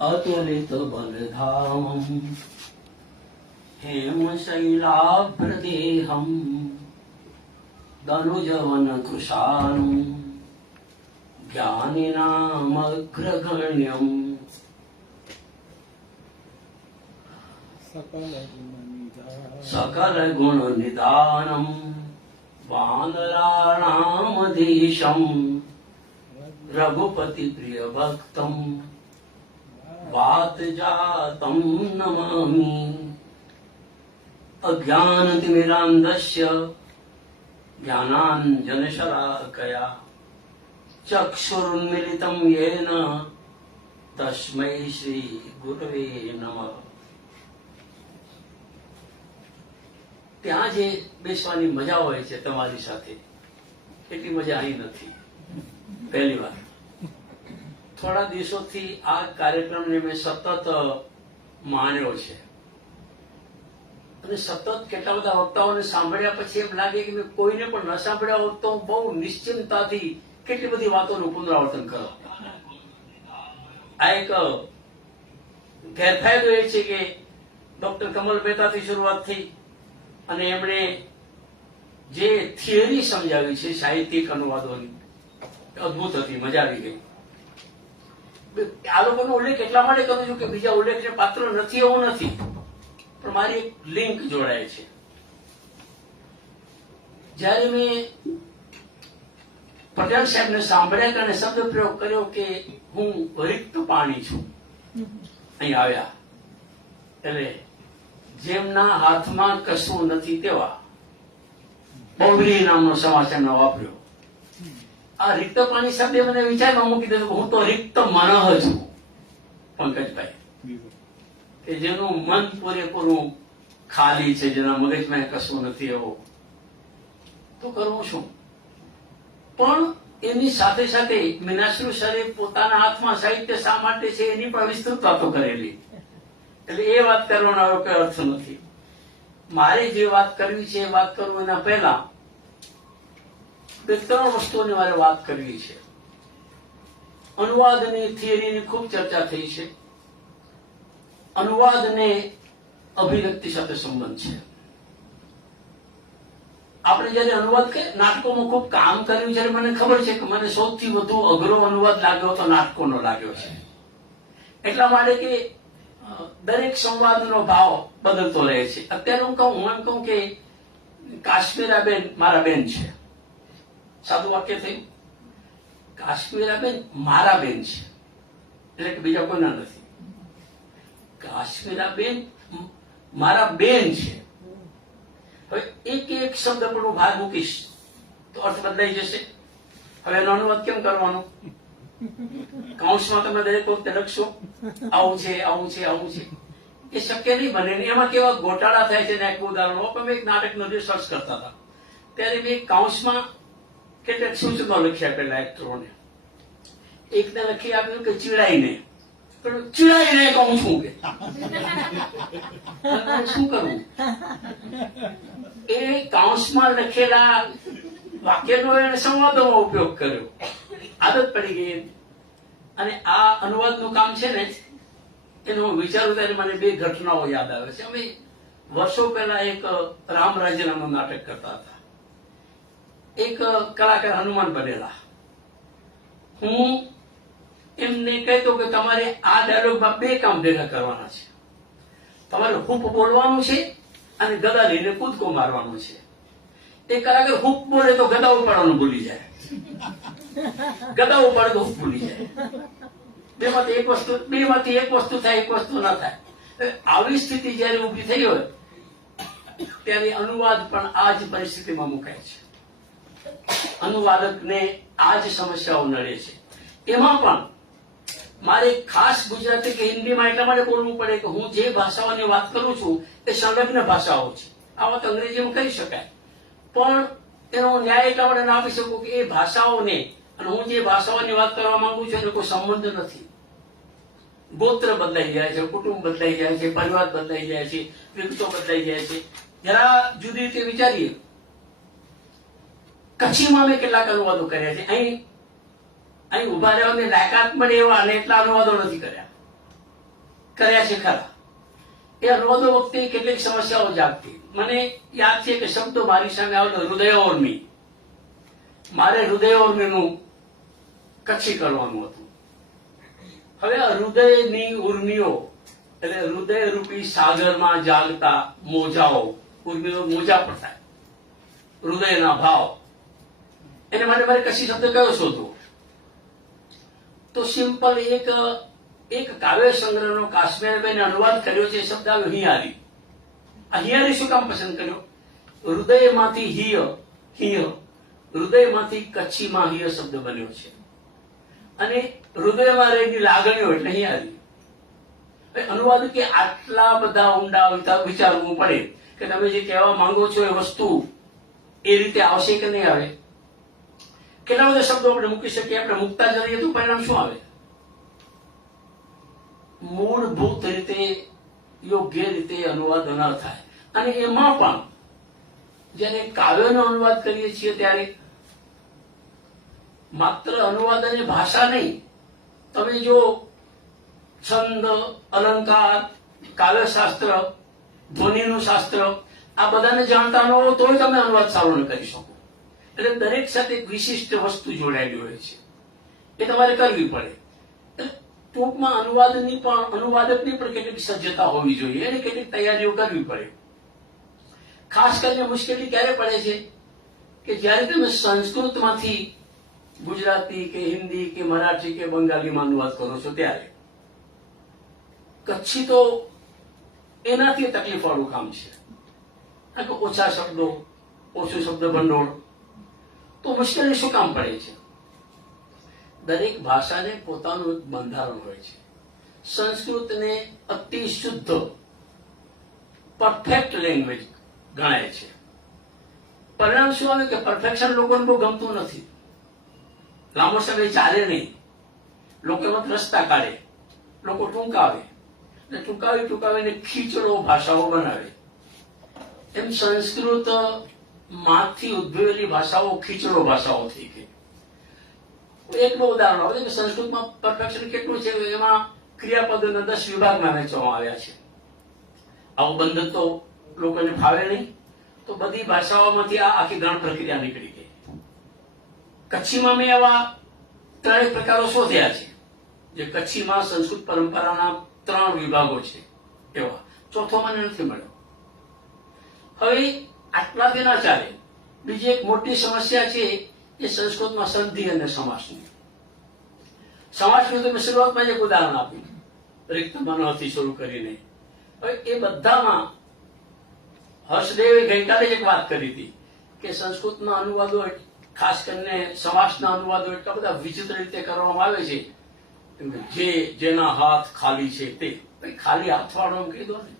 अतुलित बलधामं हेमशैलाभ्रदेहं दनुजवन कृशानं ज्ञानिनामग्रगण्यं सकलगुणनिधानं वानराणामधीशं रघुपति प्रिय भक्तं वातजातं नमामि। अज्ञानतिमिरान्धस्य ज्ञानाञ्जनशलाकया चक्षुरुन्मीलितं येन तस्मै श्री गुरवे नमः। ત્યાં જે બેસવાની મજા હોય છે તમારી સાથે એટલી મજા અહીં નથી। પહેલી વાર થોડા દિવસોથી આ કાર્યક્રમને મેં સતત માણ્યો છે અને સતત કેટલા બધા વક્તાઓને સાંભળ્યા પછી એમ લાગે કે મેં કોઈને પણ ન સાંભળ્યા હોત તો બહુ નિશ્ચિંતતાથી કેટલી બધી વાતોનું પુનરાવર્તન કરો। આ એક ગેરફાયદો એ છે કે ડોક્ટર કમલ મહેતાથી શરૂઆત થઈ અને એમણે જે થિયરી સમજાવી છે સાહિત્યિક અનુવાદોની અદભુત હતી, મજા આવી ગઈ। આ લોકોનો ઉલ્લેખ એટલા માટે કરું છું કે બીજા ઉલ્લેખને પાત્ર નથી એવું નથી, પણ મારી એક લિંક જોડાય છે। જયારે મેં પટેલ સાહેબને સાંભળ્યા અને શબ્દ પ્રયોગ કર્યો કે હું રિક્ત પાણી છું, અહીં આવ્યા એટલે જેમના હાથમાં કશું નથી તેવા બહુવ્રીહી નામનો સમાસ એમણે વાપર્યો। આ રિક્ત પાણી શબ્દે મને વિચારમાં મૂકી દીધું, હું તો રિક્ત મનઃ છું પંકજભાઈ, કે જેનું મન પૂરેપૂરું ખાલી છે, જેના મગજમાં કશું નથી એવો, તો કરવું શું? પણ એની સાથે સાથે મીનાશ્રુ સરે પોતાના હાથમાં સાહિત્ય શા માટે છે એની પણ વિસ્તૃત વાતો કરેલી, એટલે એ વાત કરવાનો કોઈ અર્થ નથી। મારે જે વાત કરવી છે એ વાત કરું એના પહેલા બે ત્રણ વસ્તુઓની મારે વાત કરવી છે। અનુવાદની થિયરીની ખૂબ ચર્ચા થઈ છે। અનુવાદને અભિવ્યક્તિ સાથે સંબંધ છે। આપણે જયારે અનુવાદ કરીએ, નાટકોમાં ખૂબ કામ કર્યું છે, મને ખબર છે કે મને સૌથી વધુ અઘરો અનુવાદ લાગ્યો તો નાટકોનો લાગ્યો છે, એટલા માટે કે દરેક સંવાદનો ભાવ બદલતો રહે છે। અત્યારે હું એમ કહું કે કાશ્મીરાબેન મારા બેન છે, સાદું વાક્ય થયું, કાશ્મીરાબેન મારા બેન છે, એટલે કે બીજા કોઈના નથી। કાશ્મીરાબેન મારા બેન છે, હવે એક એક શબ્દ પર હું ભાર મૂકીશ તો અર્થ બદલાઈ જશે। હવે એનો અનુવાદ કેમ કરવાનો? કૌંસમાં તમે દરેક વખતે લખશો આવું છે આવું છે આવું છે, એ શક્ય નહીં બને। એમાં કેવા ગોટાળા થાય છે ને, એક ઉદાહરણ અમે એક નાટકનો રિસર્ચ કરતા હતા ત્યારે મેં કૌંસમાં કેટલાક સૂચનો લખી આપેલા એક્ટરોને। એકને લખી આપ્યું કે ચીડાઈને, ચીડાઈને કહું છું કે શું કરવું? એ કૌંસમાં લખેલા વાક્યનો એને સંવાદોમાં ઉપયોગ કર્યો, આદત પડી ગઈ। અને આ અનુવાદનું કામ છે ને, એનું હું વિચારું ત્યારે મને બે ઘટનાઓ યાદ આવે છે। અમે વર્ષો પહેલા એક રામ રાજ્ય નામનું નાટક કરતા હતા। એક કલાકાર હનુમાન બનેલા, હું એમને કહેતો કે તમારે આ ડાયલોગમાં બે કામ ભેગા કરવાના છે, તમારે હૂપ બોલવાનું છે અને ગદા લઈને કૂદકો મારવાનો છે। એ કલાકાર હૂપ બોલે તો ગદા ઉપાડવાનું ભૂલી જાય, ગદા ઉપાડે તો હૂપ ભૂલી જાય। બેમાંથી એક વસ્તુ થાય, એક વસ્તુ ના થાય। આવી સ્થિતિ જયારે ઉભી થઈ હોય ત્યારે અનુવાદ પણ આ જ પરિસ્થિતિમાં મુકાય છે। અનુવાદકને આ જ સમસ્યાઓ નડે છે। એમાં પણ મારે ખાસ ગુજરાતી કે હિન્દીમાં એટલા માટે બોલવું પડે કે હું જે ભાષાઓની વાત કરું છું એ સંલગ્ન ભાષાઓ છે। આ વાત અંગ્રેજીમાં કરી શકાય, પણ એનો ન્યાય એટલા માટે ના આપી શકું કે એ ભાષાઓને અને હું જે ભાષાઓની વાત કરવા માંગુ છું એનો કોઈ સંબંધ નથી। ગોત્ર બદલાઈ જાય છે, કુટુંબ બદલાઈ જાય છે, પરિવાર બદલાઈ જાય છે, વિગતો બદલાઈ જાય છે। જરા જુદી રીતે વિચારીએ, કચ્છીમાં મેં કેટલાક અનુવાદો કર્યા છે, અહીં ઉભા રહેવાની લાયકાત મળે એવા અને એટલા અનુવાદો નથી કર્યા। કર્યા છે ખરા. એ અનુવાદો વખતે કેટલીક સમસ્યાઓ જાગતી. મને યાદ છે કે શબ્દો મારી સામે આવેલો હૃદય ઓર્મી. મારે હૃદય ઓર્મીનું કચ્છી કરવાનું હતું. હવે આ હૃદયની ઉર્મિઓ એટલે હૃદય રૂપી સાગરમાં જાગતા મોજાઓ, ઉર્મિઓ મોજા પર થાય, હૃદયના ભાવ. એને માટે મારે કચ્છી શબ્દ કયો શોધવો? તો સિમ્પલ એક કાવ્ય સંગ્રહનો કાશ્મીરબેન અનુવાદ કર્યો છે. શબ્દ આવ્યો હિયારી. આ હિયારી શું કામ પસંદ કર્યો? હૃદયમાંથી હિય, હૃદયમાંથી કચ્છીમાં હિય શબ્દ બન્યો છે અને હૃદયમાં રહેલી લાગણીઓ એટલે હિયારી. અનુવાદ કે આટલા બધા ઊંડા વિચારવું પડે કે તમે જે કહેવા માંગો છો એ વસ્તુ એ રીતે આવશે કે નહીં આવે. કેટલા બધા શબ્દો આપણે મૂકી શકીએ. આપણે મૂકતા જઈએ તો પરિણામ શું આવે? મૂળભૂત રીતે યોગ્ય રીતે અનુવાદ ન થાય. અને એમાં પણ જયારે કાવ્યનો અનુવાદ કરીએ છીએ ત્યારે માત્ર અનુવાદ અને ભાષા નહીં, તમે જો છંદ, અલંકાર, કાવ્યશાસ્ત્ર, ધ્વનિનું શાસ્ત્ર આ બધાને જાણતા ન હો તોય તમે અનુવાદ સારો ન કરી શકો. એટલે દરેક સાથે એક વિશિષ્ટ વસ્તુ જોડાયેલી હોય છે, એ તમારે કરવી પડે. એટલે ટૂંકમાં અનુવાદકની પણ કેટલીક સજ્જતા હોવી જોઈએ, એને કેટલીક તૈયારીઓ કરવી પડે. ખાસ કરીને મુશ્કેલી ક્યારે પડે છે કે જયારે તમે સંસ્કૃતમાંથી ગુજરાતી કે હિન્દી કે મરાઠી કે બંગાળીમાં અનુવાદ કરો છો ત્યારે. કચ્છી તો એનાથી તકલીફ વાળું કામ છે, કારણ કે ઓછા શબ્દો, ઓછું શબ્દ ભંડોળ. તો મુશ્કેલી શું કામ પડે છે? દરેક ભાષાને પોતાનું એક બંધારણ હોય છે. સંસ્કૃતને અતિ શુદ્ધ પરફેક્ટ લેંગ્વેજ ગણાય છે. પરિણામ શું આવે કે પરફેક્શન લોકોને બહુ ગમતું નથી. લાંબો સમય ચાલે નહીં, લોકો એમાં રસ્તા કાઢે, લોકો ટૂંકાવે, ટૂંકાવીને ખીચડો ભાષાઓ બનાવે. એમ સંસ્કૃત માંથી ઉદ્ભવેલી ભાષાઓ ખીચડો ભાષાઓ થઈ ગઈ. એક બહુ ઉદાહરણ આવે કે સંસ્કૃતમાં પરફેક્શન કેટલું છે, એમાં ક્રિયાપદોના 10 વિભાગમાં વહેંચવામાં આવ્યા છે. આવું બંધન તો લોકોને ફાવે નહીં, તો બધી ભાષાઓમાંથી આ આખી ગણ પ્રક્રિયા નીકળી ગઈ. કચ્છીમાં મેં આવા 3 પ્રકારો શોધ્યા છે. જે કચ્છીમાં સંસ્કૃત પરંપરાના 3 વિભાગો છે એવા. ચોથો મને નથી મળ્યો. હવે આટલાથી ના ચાલે. બીજી એક મોટી સમસ્યા છે એ સંસ્કૃતમાં સંધિ અને સમાસની. સમાસની તો મેં શરૂઆતમાં એક ઉદાહરણ આપ્યું, રિક્તમાનોથી શરૂ કરીને. હવે એ બધામાં હર્ષદેવે ગઈકાલે એક વાત કરી હતી કે સંસ્કૃતના અનુવાદો ખાસ કરીને સમાસના અનુવાદો એટલા બધા વિચિત્ર રીતે કરવામાં આવે છે. જેના હાથ ખાલી છે તે ખાલી હાથ વાળો એમ કહી દો ને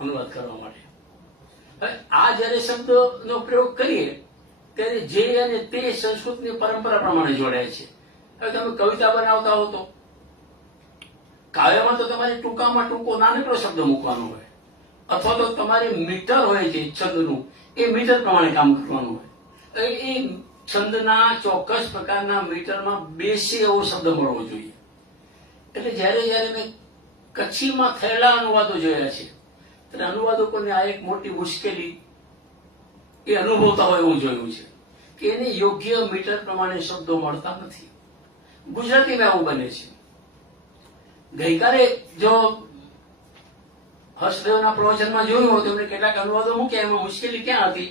અનુવાદ કરવા માટે. હવે આ જયારે શબ્દનો પ્રયોગ કરીએ ત્યારે જે અને તે સંસ્કૃતની પરંપરા પ્રમાણે જોડાય છે. હવે તમે કવિતા બનાવતા હો તો કાવ્યમાં તો તમારે ટૂંકામાં ટૂંકો નાનકડો શબ્દ મૂકવાનો હોય, અથવા તો તમારે મીટર હોય છે છંદનું, એ મીટર પ્રમાણે કામ કરવાનું હોય. એ છંદના ચોક્કસ પ્રકારના મીટરમાં બેસે એવો શબ્દ મળવો જોઈએ. એટલે જયારે મેં કચ્છીમાં થયેલા અનુવાદો જોયા છે ત્યારે અનુવાદકોને આ એક મોટી મુશ્કેલી એ અનુભવતા હોય એવું જોયું છે કે એને યોગ્ય મીટર પ્રમાણે શબ્દો મળતા નથી. ગુજરાતીમાં આવું બને છે. ગઈકાલે જો હર્ષદેવના પ્રવચનમાં જોયું હોય તો એમણે કેટલાક અનુવાદો મૂક્યા. એમાં મુશ્કેલી ક્યાં હતી?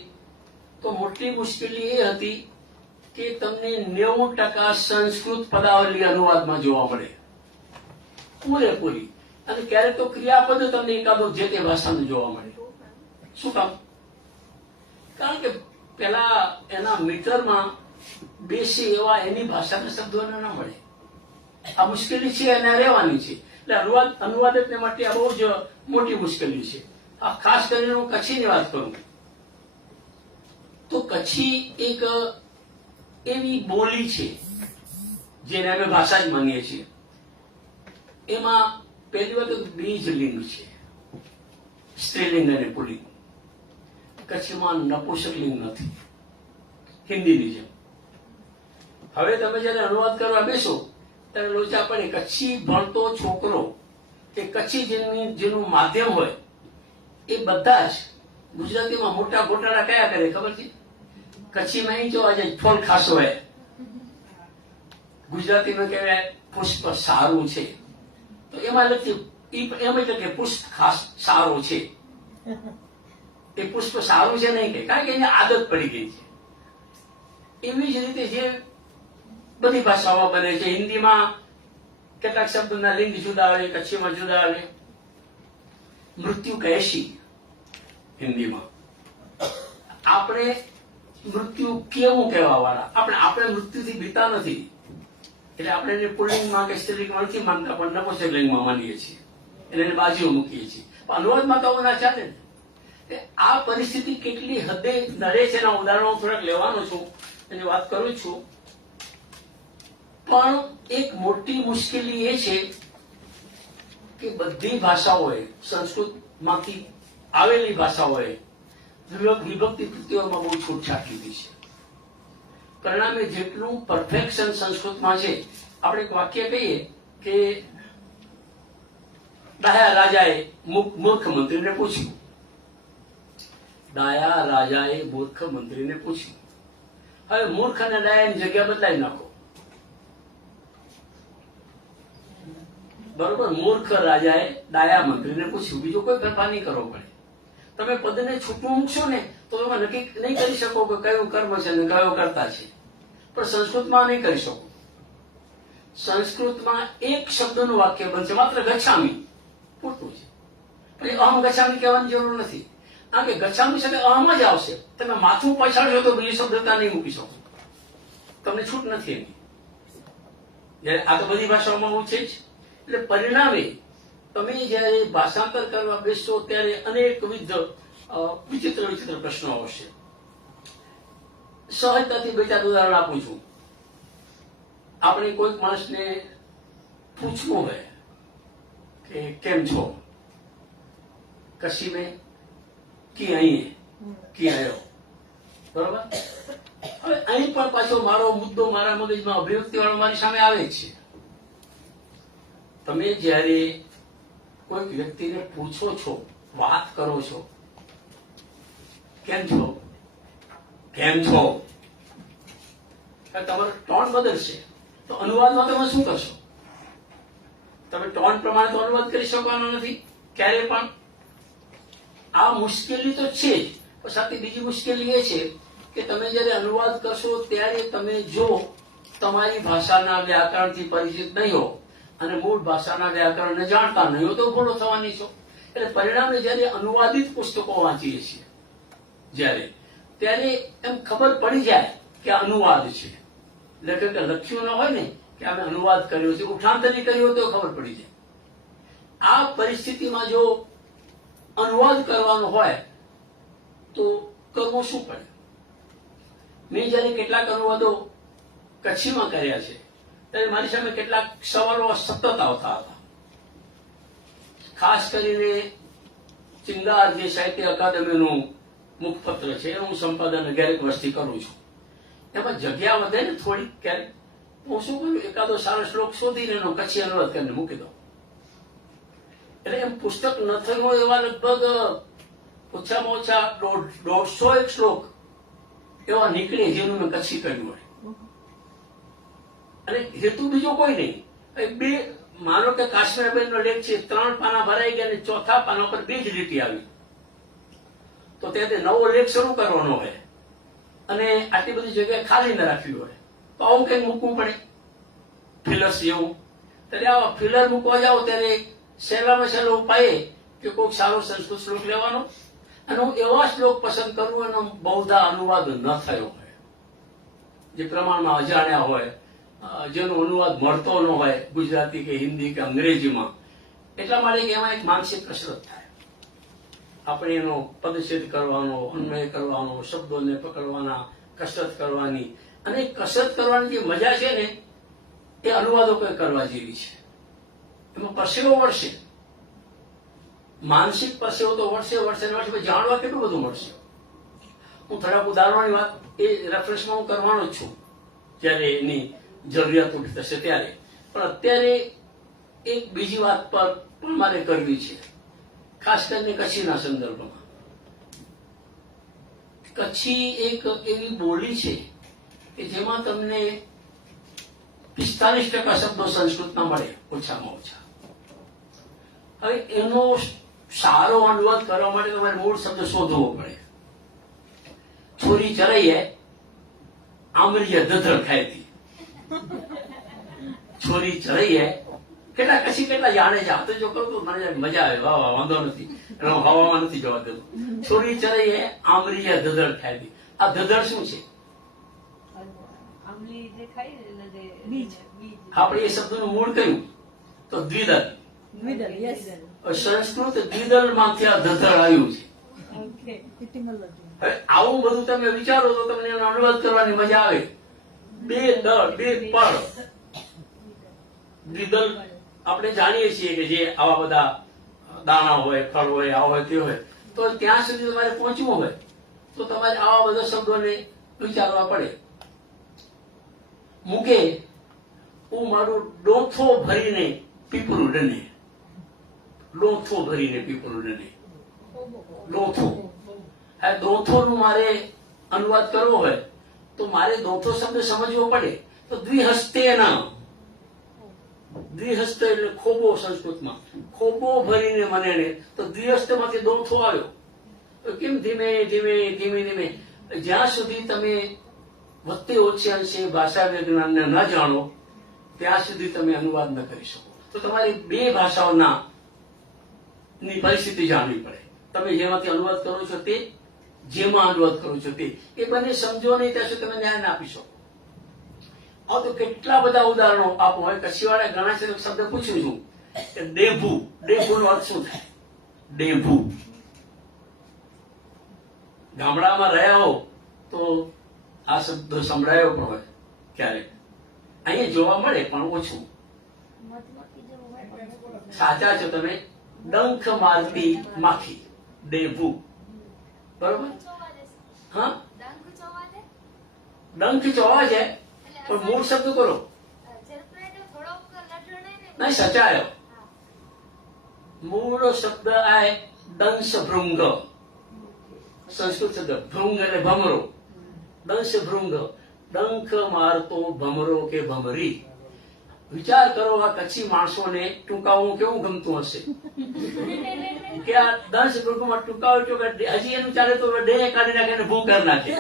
તો મોટી મુશ્કેલી એ હતી કે તમને 90% સંસ્કૃત પદાવલી અનુવાદમાં જોવા મળે પૂરેપૂરી, અને ક્યારેક તો ક્રિયાપદ તમને એકાદો જે તે ભાષાનું જોવા મળે. શું કામ? કારણ કે પેલા એના મીટરમાં બેસે એવા એની ભાષાના શબ્દો ના મળે. આ મુશ્કેલી છે અને રહેવાની છે. એટલે અનુવાદકને માટે આ બહુ જ મોટી મુશ્કેલી છે. આ ખાસ કરીને હું કચ્છીની વાત કરું તો કચ્છી એક એવી બોલી છે જેને અમે ભાષા જ માનીએ છીએ. એમાં પહેલી વાત બીજલિંગ છે, સ્ત્રીલિંગ અને પુલ્લિંગ. કચ્છમાં નપુંસકલિંગ નથી હિન્દીની જેમ. હવે તમે જયારે અનુવાદ કરવા બેસો ત્યારે લોચા પડે. કચ્છી ભણતો છોકરો કે કચ્છી જેનું માધ્યમ હોય એ બધા જ ગુજરાતીમાં મોટા ઘોટાળા કયા કરે ખબર છે? કચ્છીમાં એ જો આજે ફોલ ખાસો હોય, ગુજરાતીમાં કહેવાય પુષ્પ સારું છે, તો એમાં લખી એમ જ લખે પુષ્પ ખાસ સારું છે. એ પુષ્પ સારું છે નહીં કે, કારણ કે એને આદત પડી ગઈ છે. એવી જ રીતે જે બધી ભાષાઓ બને છે, હિન્દીમાં કેટલાક શબ્દોના લિંગ જુદા આવે, કચ્છીમાં જુદા આવે. મૃત્યુ કહેશી હિન્દીમાં, આપણે મૃત્યુ કેવું કહેવા વાળા, આપણે મૃત્યુથી બીતા નથી, એટલે આપણે એને પુલ્લિંગમાં કે સ્ત્રીલિંગમાં નથી માનતા, પણ નપુંસકલિંગમાં માનીએ છીએ, એટલે એને બાજુઓ મૂકીએ છીએ. અનુવાદમાં તો ના ચાલે ને. આ પરિસ્થિતિ કેટલી હદે નડે છે એના ઉદાહરણો થોડાક લેવાનો છું, એની વાત કરું છું. પણ એક મોટી મુશ્કેલી એ છે કે બધી ભાષાઓએ, સંસ્કૃતમાંથી આવેલી ભાષાઓએ વિભક્તિ પ્રત્યયોમાં બહુ છૂટછાટ લીધી છે. પરિણામે જેટલું પરફેક્શન સંસ્કૃતમાં છે, આપણે એક વાક્ય કહીએ કે ડાયા રાજાએ મૂર્ખ મંત્રીને પૂછ્યું, ડાયા રાજાએ મૂર્ખ મંત્રીને પૂછ્યું. હવે મૂર્ખ અને ડાયાની જગ્યા બદલાઈ નાખો, બરોબર? મૂર્ખ રાજાએ ડાયા મંત્રીને પૂછ્યું, બીજો કોઈ ફેરફાર નહીં કરવો પડે. તમે પદને છૂટું મૂકશો ને તો તમે નક્કી નહીં કરી શકો કે કયું કર્મ છે ને કયો કર્તા છે, પણ સંસ્કૃતમાં નહીં કરી શકો. સંસ્કૃતમાં એક શબ્દનું વાક્ય બનશે, માત્ર ગચ્છામી પૂરતું છે. પછી અહમ ગચ્છામી કહેવાની જરૂર નથી, કારણ કે ગચ્છામી સાથે અહમ જ આવશે. તમે માથું પછાડશો તો બીજી શબ્દતા નહીં મૂકી શકો, તમને છૂટ નથી એની. જયારે આ તો બધી ભાષાઓમાં હું છે જ. એટલે પરિણામે તમે જયારે ભાષાંતર કરવા બેસશો ત્યારે અનેકવિધ વિચિત્ર પ્રશ્નો આવશે. સહજતાથી બે ચાર ઉદાહરણ આપું છું. આપણે કોઈક માણસને પૂછવું હોય કે કેમ છો, કશી મેં કી અહીં કી આવ્યો, બરોબર? હવે અહીં પણ પાછો મારો મુદ્દો મારા મગજમાં અભિવ્યક્તિ વાળો મારી સામે આવે જ છે. તમે જયારે કોઈક વ્યક્તિને પૂછો છો, વાત કરો છો, કેમ છો, કેમ છો, તમારો ટોન બદલશે. તો અનુવાદમાં તમે શું કરશો? તમે ટોન પ્રમાણે તો અનુવાદ કરી શકવાનો નથી ક્યારે પણ. આ મુશ્કેલી તો છે જ, પણ સાથે બીજી મુશ્કેલી એ છે કે તમે જયારે અનુવાદ કરશો ત્યારે તમે જો તમારી ભાષાના વ્યાકરણથી પરિચિત નહીં હો અને મૂળ ભાષાના વ્યાકરણને જાણતા નહીં હો તો ભૂલો થવાની છો. એટલે પરિણામે જયારે અનુવાદિત પુસ્તકો વાંચીએ છીએ ત્યારે એમ ખબર પડી જાય કે અનુવાદ છે. લેખકે લખ્યું ન હોય ને કે અમે અનુવાદ કર્યો છે, ઉઠાંતરી કર્યો તો ખબર પડી જાય. આ પરિસ્થિતિમાં જો અનુવાદ કરવાનો હોય તો કરવું શું પડે? મેં જયારે કેટલાક અનુવાદો કચ્છીમાં કર્યા છે ત્યારે મારી સામે કેટલાક સવાલો સતત આવતા હતા. ખાસ કરીને ચિંગાર જે સાહિત્ય અકાદમીનું મુખપત્ર છે હું સંપાદન 11 વર્ષથી કરું છું. એમાં જગ્યા વધે ને થોડીક, ક્યારેક હું શું કરું, એકાદો સારો શ્લોક શોધીને એનો કચ્છી અનુવાદ કરીને મૂકી દઉં. એટલે એમ પુસ્તક ન થયું હોય એવા લગભગ ઓછામાં ઓછા 150 શ્લોક એવા નીકળે જેનું મેં કચ્છી કર્યું હોય. અને હેતુ બીજો કોઈ નહીં. બે માનો કે કાશ્મીરબેનનો લેખ છે, 3 પાના ભરાઈ ગયા અને ચોથા પાના પર 2 જ લીટી આવી, તો તે નવો લેખ શરૂ કરવાનો હોય અને આટલી બધી જગ્યાએ ખાલી ન રાખવી હોય તો આવું કઈ મૂકવું પડે, ફિલર્સ જેવું. ત્યારે આવા ફિલર મૂકવા જાઓ ત્યારે સહેલામાં સહેલો ઉપાય કે કોઈક સારો સંસ્કૃત શ્લોક લેવાનો અને હું એવા શ્લોક પસંદ કરું એનો બહુધા અનુવાદ ન થયો હોય, જે પ્રમાણમાં અજાણ્યા હોય, જેનો અનુવાદ મળતો ન હોય ગુજરાતી કે હિન્દી કે અંગ્રેજીમાં. એટલા માટે કે એમાં એક માનસિક કસરત થાય. આપણે એનો પદચ્છેદ કરવાનો, અન્વય કરવાનો, શબ્દોને પકડવાના, કસરત કરવાની. અને કસરત કરવાની જે મજા છે ને એ અનુવાદો કોઈ કરવા જેવી છે. એમાં પરસેવો વળશે, માનસિક પરસેવો તો વળશે પછી જાણવા કેટલું બધું મળશે. હું થોડાક ઉદાહરણોની વાત એ રેફરન્સમાં હું કરવાનો જ છું જ્યારે એની જરૂરિયાત ઉભી થશે ત્યારે. પણ અત્યારે એક બીજી વાત પર પણ મારે કરવી છે, ખાસ કરીને કચ્છીના સંદર્ભમાં. કચ્છી એક એવી બોલી છે કે જેમાં તમને 45% શબ્દો સંસ્કૃતના મળે, ઓછામાં ઓછા. હવે એનો સારો અનુવાદ કરવા માટે તમારે મૂળ શબ્દ શોધવો પડે. છોરી ચરાઈએ આમરીએ ધધડ ખાઈતી. છોરી ચરાઈએ કેટલા કશી કેટલા જાણે છે. આ તો જો કહું તો મને મજા આવે, વાહ વાહ, વાંધો નથી, એટલે હું હવામાં નથી જવા દેતો. છોરી ચરાઈએ આમરીએ ધધડ ખાઈતી. આ ધધડ શું છે? આપણે એ શબ્દનું મૂળ કયું તો દ્વિદલ. સંસ્કૃત દ્વિદલ માંથી આ ધધડ આવ્યું છે. હવે આવું બધું તમે વિચારો તો તમને એનો અનુવાદ કરવાની મજા આવે. બે દળ, બે પળ. દ્વિદલ આપણે જાણીએ છીએ કે જે આવા બધા દાણા હોય, ફળ હોય, આ હોય તે હોય, તો ત્યાં સુધી તમારે પહોંચવું હોય તો તમારે આવા બધા શબ્દોને વિચારવા પડે. મૂકે હું મારું ડોથો ભરીને પીપળું ડને. ડોથો ભરીને પીપળું ડને. ડોથો. આ દોથોનું મારે અનુવાદ કરવો હોય તો મારે દોથો શબ્દ સમજવો પડે. તો દ્વિહસ્તેના. દ્વિહસ્ત એટલે ખોબો સંસ્કૃતમાં. ખોબો ભરીને મને તો દ્વિહસ્તમાંથી દોથો આવ્યો. તો કેમ ધીમે ધીમે ધીમે ધીમે જ્યાં સુધી તમે વત્તે ઓછી અંશે ભાષા વિજ્ઞાનને ન જાણો ત્યાં સુધી તમે અનુવાદ ન કરી શકો. તો તમારી બે ભાષાઓના ની પરિસ્થિતિ જાણવી પડે. તમે જેમાંથી અનુવાદ કરો છો તે, જેમાં અનુવાદ કરો છો તે, એ બંને સમજો નહીં ત્યાં સુધી તમે ન્યાય ના આપી શકો. આ તો કેટલા બધા ઉદાહરણો આપો. હવે કચ્છીવાળા ઘણા શબ્દ પૂછ્યું છું કે ડેભુ. ડેભુનો અર્થ શું થાય? ડેભુ. ગામડામાં રહ્યા હો તો આ શબ્દ સંભળાયો પણ હોય ક્યારેક. અહીંયા જોવા મળે પણ ઓછું. સાચા છો તમે. ડંખ મારતી માખી. ડેભુ. બરોબર? હા, ડંખ ચોવા છે પણ મૂળ શબ્દ કરો નહીં. સચાયો. મૂળ શબ્દ આય દંશ ભૃંગ. સંસ્કૃત શબ્દ ભૃંગ એટલે ભમરો. દંશ ભૃંગ. ડંખ મારતો ભમરો કે ભમરી. વિચાર કરો આ કચ્છી માણસોને ટૂંકાવું કેવું ગમતું હશે કે આ દંશ ભૃંગમાં ટૂંકાવું તો હજી એનું ચાલે તો ડે કાઢી નાખે ને ભૂ કરી નાખે.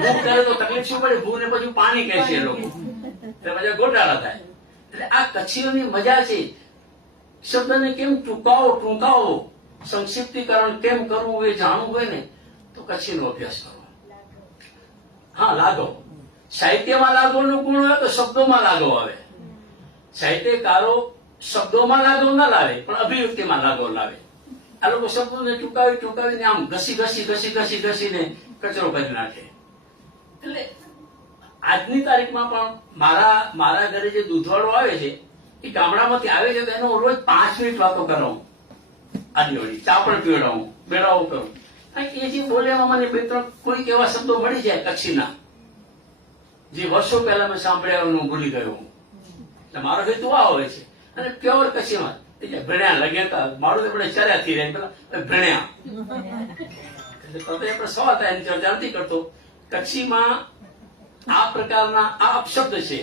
ભૂ કરે તો તકલીફ શું પડે? ભૂ ને પછી પાણી કહે છે એ લોકો, પછી ગોટાળા થાય. એટલે આ કચ્છીઓની મજા છે. શબ્દને કેમ ટૂંકાવો, સંક્ષિપ્તીકરણ કેમ કરવું એ જાણવું હોય ને તો કચ્છીનો અભ્યાસ કરવો. હા, લાગો. સાહિત્યમાં લાગોનો ગુણ હોય તો શબ્દોમાં લાગો આવે. સાહિત્યકારો શબ્દોમાં લાગો ના લાવે પણ અભિવ્યક્તિમાં લાગો લાવે. આ લોકો શબ્દોને ટૂંકાવીને આમ ઘસીને કચરો કરી નાખે. એટલે આજની તારીખમાં પણ મારા ઘરે જે દૂધવાળો આવે છે એ ગામડામાંથી આવે છે તો એનો રોજ 5 મિનિટ વાતો કરાવું. આડી ચા પણ પીવડાવું, બેડાઓ કરું. એ જે બોલે એમાં મને 2-3 કોઈક એવા શબ્દો મળી જાય કચ્છીના જે વર્ષો પહેલા મેં સાંભળ્યા હું ભૂલી ગયો હું. એટલે મારો હેતુ આ હોય છે. અને પ્યોર કચ્છીમાં ભણ્યા લગેતા મારું આપણે ચર્યાથી રહે પેલા ભણ્યા એટલે આપણે સવાલ થાય એની ચર્ચા નથી કરતો. કચ્છીમાં આ પ્રકારના આ અપશબ્દ છે.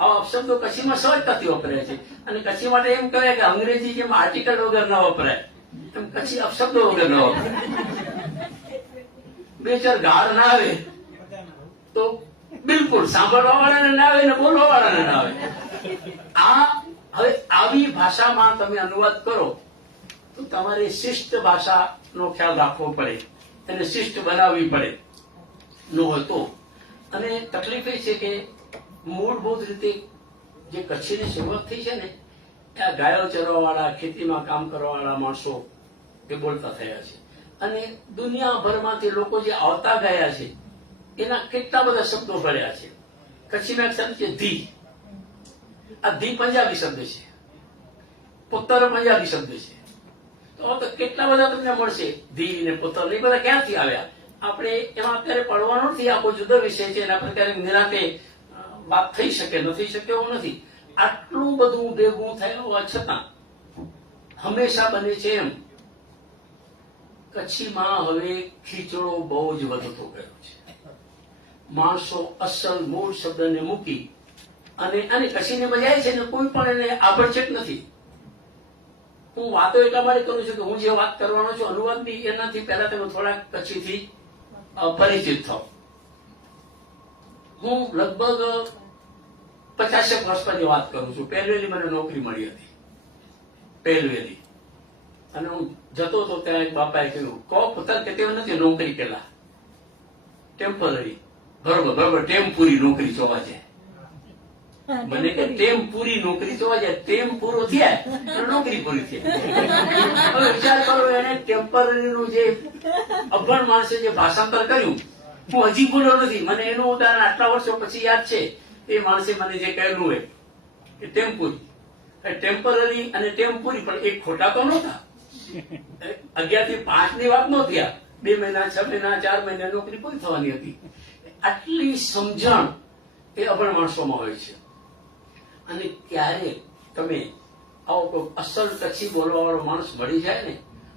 આવા અપશબ્દો કચ્છીમાં સહજતાથી વપરાય છે. અને કચ્છી માટે એમ કહેવાય કે અંગ્રેજી જેમ આર્ટિકલ વગર ન વપરાય એમ કચ્છી અપશબ્દો વગર ન વપરાય. 2-4 ગાળ ના આવે તો બિલકુલ સાંભળવા વાળાને ના આવે ને બોલવા વાળાને ના આવે. હવે આવી ભાષામાં તમે અનુવાદ કરો તો તમારે શિષ્ટ ભાષાનો ખ્યાલ રાખવો પડે, એને શિષ્ટ બનાવવી પડે. ન હોય તો. અને તકલીફ એ છે કે મૂળભૂત રીતે જે કચ્છીની શરૂઆત થઈ છે ને આ ગાયો ચરવા વાળા, ખેતીમાં કામ કરવા વાળા માણસો એ બોલતા થયા છે. અને દુનિયાભરમાંથી લોકો જે આવતા ગયા છે એના કેટલા બધા શબ્દો ભર્યા છે. કચ્છીમાં એક શબ્દ છે ધી. આ ધી પંજાબી શબ્દ છે. પુત્ર પંજાબી શબ્દ છે. તો કેટલા બધા તમને મળશે. ધી ને પુત્ર ને બધા ક્યાંથી આવ્યા? આપણે એમાં અત્યારે પડવાનો નથી. આ કોઈ જુદો વિષય છે. એના પર ક્યારેક નિરાંતે વાત થઈ શકે ન થઈ શકે એવું નથી. આટલું બધું ભેગું થયા હોવા છતાં હંમેશા બને છે એમ કચ્છીમાં હવે ખીચડો બહુ જ વધતો ગયો છે. માણસો અસલ મૂળ શબ્દને મૂકી અને કચ્છીને મજા આવે છે ને કોઈ પણ એને આભડછેટ નથી. હું વાતો એટલા માટે કરું છું કે હું જે વાત કરવાનો છું અનુવાદની એનાથી પહેલા તમે થોડાક કચ્છીથી પરિચિત થાવ. હું લગભગ 50 વર્ષ પહેલી વાત કરું છું. પહેલવેલી મને નોકરી મળી હતી, પહેલવેલી. અને હું જતો હતો ત્યાં એક બાપાએ કહ્યું કહો પુત્ર કે તે નથી નોકરી પેલા ટેમ્પરરી. બરોબર ટેમ પૂરી નોકરી જોવા જાય. મને કે ટેમ પૂરી નોકરી જોવા જાય, ટેમ પૂરો થયા એટલે નોકરી પૂરી થઈ. હવે વિચાર કરો એને ટેમ્પરરીનું જે અભણ માણસે જે ભાષાંતર કર્યું હું હજી ભૂલ્યો નથી. મને એનું ઉદાહરણ આટલા વર્ષો પછી યાદ છે. એ માણસે મને જે કહેલું હોય કે ટેમ્પુરી, ટેમ્પરરી અને ટેમ્પુરી પણ એક ખોટા તો નહોતા. 11 થી 5 ની વાત નહોતી. 2 મહિના 6 મહિના 4 મહિના નોકરી પૂરી થવાની હતી. આટલી સમજણ એ અભણ માણસોમાં હોય છે. અને ત્યારે તમે આવો કોઈ અસલ કચ્છી બોલવા વાળો માણસ મળી જાય ને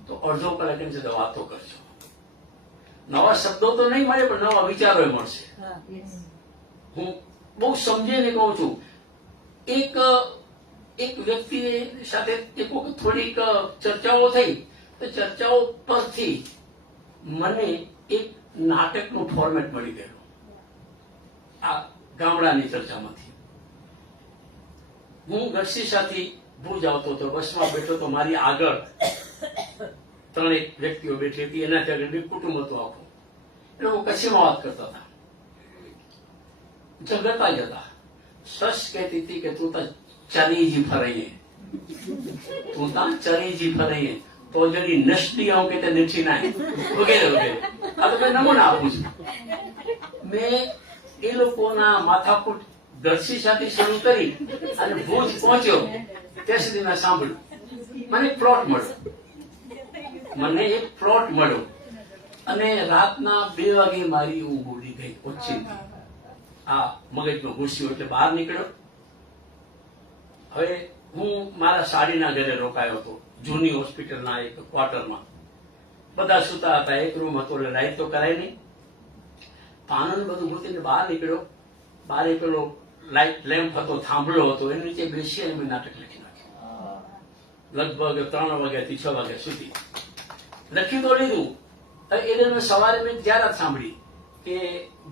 તો અડધો કલાક એની સાથે વાતો કરજો. નવા શબ્દો તો નહીં મળે પણ નવા વિચારો મળશે. હું બહુ સમજીને કહું છું. એક વ્યક્તિ સાથે એક વખત થોડીક ચર્ચાઓ થઈ તો ચર્ચાઓ પરથી મને એક નાટકનું ફોર્મેટ મળી ગયેલું આ ગામડાની ચર્ચામાંથી. હું ગઢશીશાથી ભુજ આવતો હતો, બસમાં બેઠો તો મારી આગળ 3 વ્યક્તિઓ બેઠી હતી. એનાથી આગળ બે કુટુંબ હતું આખું. એટલે હું કચ્છીમાં વાત કરતા હતા. ઝઘડતા જતા સસ કહેતી હતી કે તું તા ચરીજી ફરાઈએ, તું તા ચરીજી ફરાઈએ તો જડી નસડી આવું કે નીચી નાય વગેરે વગેરે. આ તો કઈ નમૂના આપું છું. મેં એ લોકોના માથાકૂટ ગઢશીશાથી શરૂ કરી અને ભુજ પહોંચ્યો ત્યાં સુધી મેં સાંભળ્યું. મને એક પ્લોટ મળ્યો અને રાતના 2 વાગે મારી ઊંઘ ઉડી ગઈ ઓછી. આ મગજમાં ઘૂસ્યું એટલે બહાર નીકળ્યો. હવે હું મારા સાડીના ઘરે રોકાયો હતો, જૂની હોસ્પિટલના એક ક્વાર્ટરમાં. બધા સુતા હતા, એક રૂમ હતો એટલે લાઈટ તો કરાય નહીં. પાનન બધું ગોતીને બહાર નીકળ્યો. બહાર પેલો લાઈટ લેમ્પ હતો, થાંભલો હતો, એની નીચે બેસી અને મેં નાટક લખી નાખ્યું. લગભગ 3 વાગ્યાથી 6 વાગ્યા સુધી લખ્યું તો લીધું. એટલે મેં સવારે મેં જાહેરાત સાંભળી કે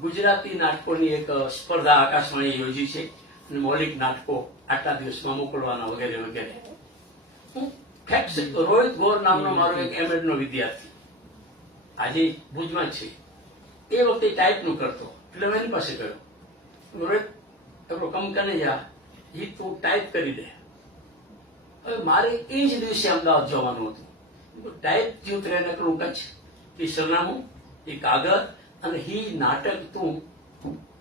ગુજરાતી નાટકોની એક સ્પર્ધા આકાશવાણી યોજી છે અને મૌલિક નાટકો આટલા દિવસમાં મોકલવાના વગેરે વગેરે. હું રોહિત ગોર નામનો મારો એક M.Ed નો વિદ્યાર્થી આજે ભુજમાં જ છે. એ વખતે ટાઈપનું કરતો એટલે મેં એની પાસે ગયો. રોહિત કમ કરીને જા, તું ટાઈપ કરી દે. હવે મારે એ જ દિવસે અમદાવાદ જવાનું હતું. ટાઈપ થયું ટ્રેન કરું કચ્છ, એ સરનામું, એ કાગળ અને હી નાટક તું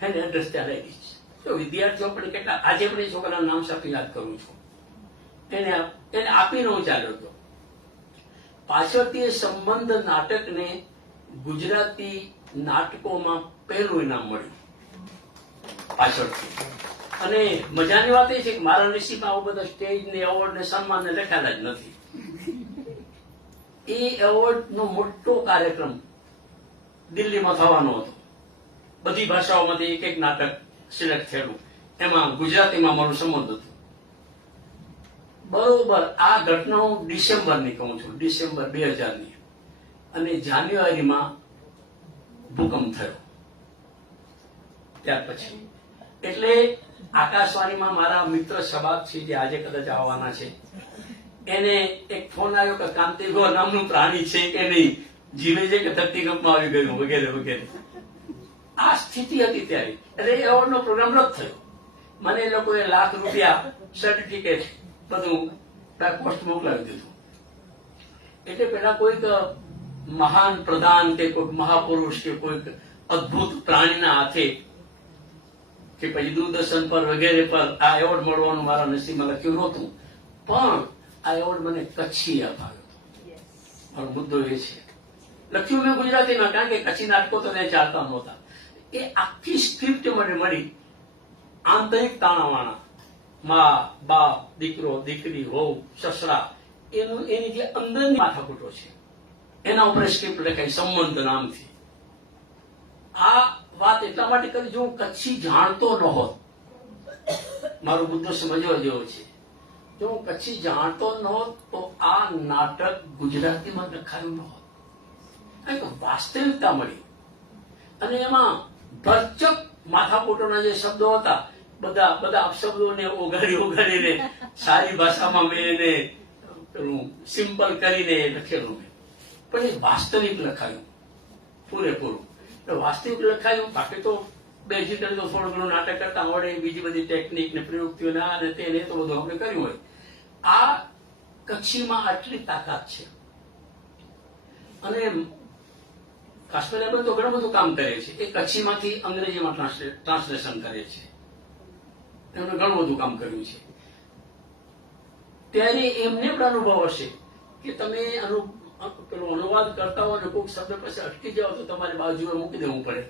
એને એડ્રેસ ત્યાં લઈ દઈશ. તો વિદ્યાર્થીઓ પણ કેટલા આજે પણ એ છોકરાના નામ સાથે યાદ કરું છું. એને આપીને હું ચાલ્યો હતો. પાછળથી એ સંબંધ નાટકને ગુજરાતી નાટકોમાં પહેલું ઇનામ મળ્યું પાછળથી. અને મજાની વાત એ છે કે મારા નસીબમાં આવું બધા સ્ટેજ ને એવોર્ડ ને સન્માન ને લખાયેલા જ નથી. એ એવોર્ડ નો મોટો કાર્યક્રમ દિલ્હીમાં થવાનો હતો. બધી ભાષાઓમાંથી એક નાટક સિલેક્ટ થયેલું, એમાં ગુજરાતીમાં મારું સંબંધ હતું. બરોબર આ ઘટના હું ડિસેમ્બરની કહું છું, ડિસેમ્બર 2000ની. અને જાન્યુઆરીમાં ભૂકંપ થયો ત્યાર પછી. એટલે આકાશવાણીમાં મારા મિત્ર શબાબ છે જે આજે કદાચ આવવાના છે, એને એક ફોન આવ્યો કે કાંતિગો નામનું પ્રાણી છે કે નહીં, જીવે છે કે ધરતીકંપમાં આવી ગયું વગેરે વગેરે. આ સ્થિતિ હતી ત્યારે. એટલે એવોર્ડનો પ્રોગ્રામ રદ થયો. મને એ લોકોએ ₹1,00,000 સર્ટિફિકેટ બધું પોસ્ટ મોકલાવી દીધું. એટલે પેલા કોઈક મહાન પ્રધાન કે કોઈક મહાપુરુષ કે કોઈક અદભુત પ્રાણીના હાથે કે પછી દૂરદર્શન પર વગેરે પર આ એવોર્ડ મળવાનું મારા નસીબમાં લખ્યું નહોતું. પણ આ એવોર્ડ મને કચ્છી અપાયો હતો. મારો મુદ્દો એ છે, લખ્યું મેં ગુજરાતીમાં, કારણ કે કચ્છી નાટકો તો ત્યાં ચાલતા નહોતા. એ આખી સ્ક્રિપ્ટ મને મળી, આંતરિક તાણાવાણા મા બાપ, દીકરો દીકરી, વહુ સસરા, એની જે અંદરની માથાકૂટો છે એના ઉપર સ્ક્રિપ્ટ લખાય સંબંધ નામથી. આ વાત એટલા માટે કરી, જો હું કચ્છી જાણતો ન હોત, મારો મુદ્દો સમજવા જેવો છે, જો હું કચ્છી જાણતો ન હોત તો આ નાટક ગુજરાતીમાં લખાયું ન હોત. કારણ કે વાસ્તવિકતા મળી અને એમાં ભરચક માથાકૂટોના જે શબ્દો હતા બધા અપશબ્દોને ઓગાળીને સારી ભાષામાં મેં એને પેલું સિમ્પલ કરીને લખેલું મેં. પણ એ વાસ્તવિક લખાયું પૂરેપૂરું. વાસ્તવિક લખાયું. બાકી તો બેઝિકલી તો થોડું ઘણું નાટક કરતા આવડે, બીજી બધી ટેકનિક ને પ્રયુક્તિઓ ના અને તેને તો બધું આપણે કર્યું હોય. આ કચ્છીમાં આટલી તાકાત છે. અને કાશ્મીર તો ઘણું બધું કામ કરે છે. એ કચ્છીમાંથી અંગ્રેજીમાં ટ્રાન્સલેશન કરે છે. એમણે ઘણું બધું કામ કર્યું છે. ત્યારે એમને પણ અનુભવ હશે કે તમે પેલો અનુવાદ કરતા હોય અને કોઈક શબ્દ પછી અટકી જાઓ તો તમારે બાજુએ મૂકી દેવું પડે.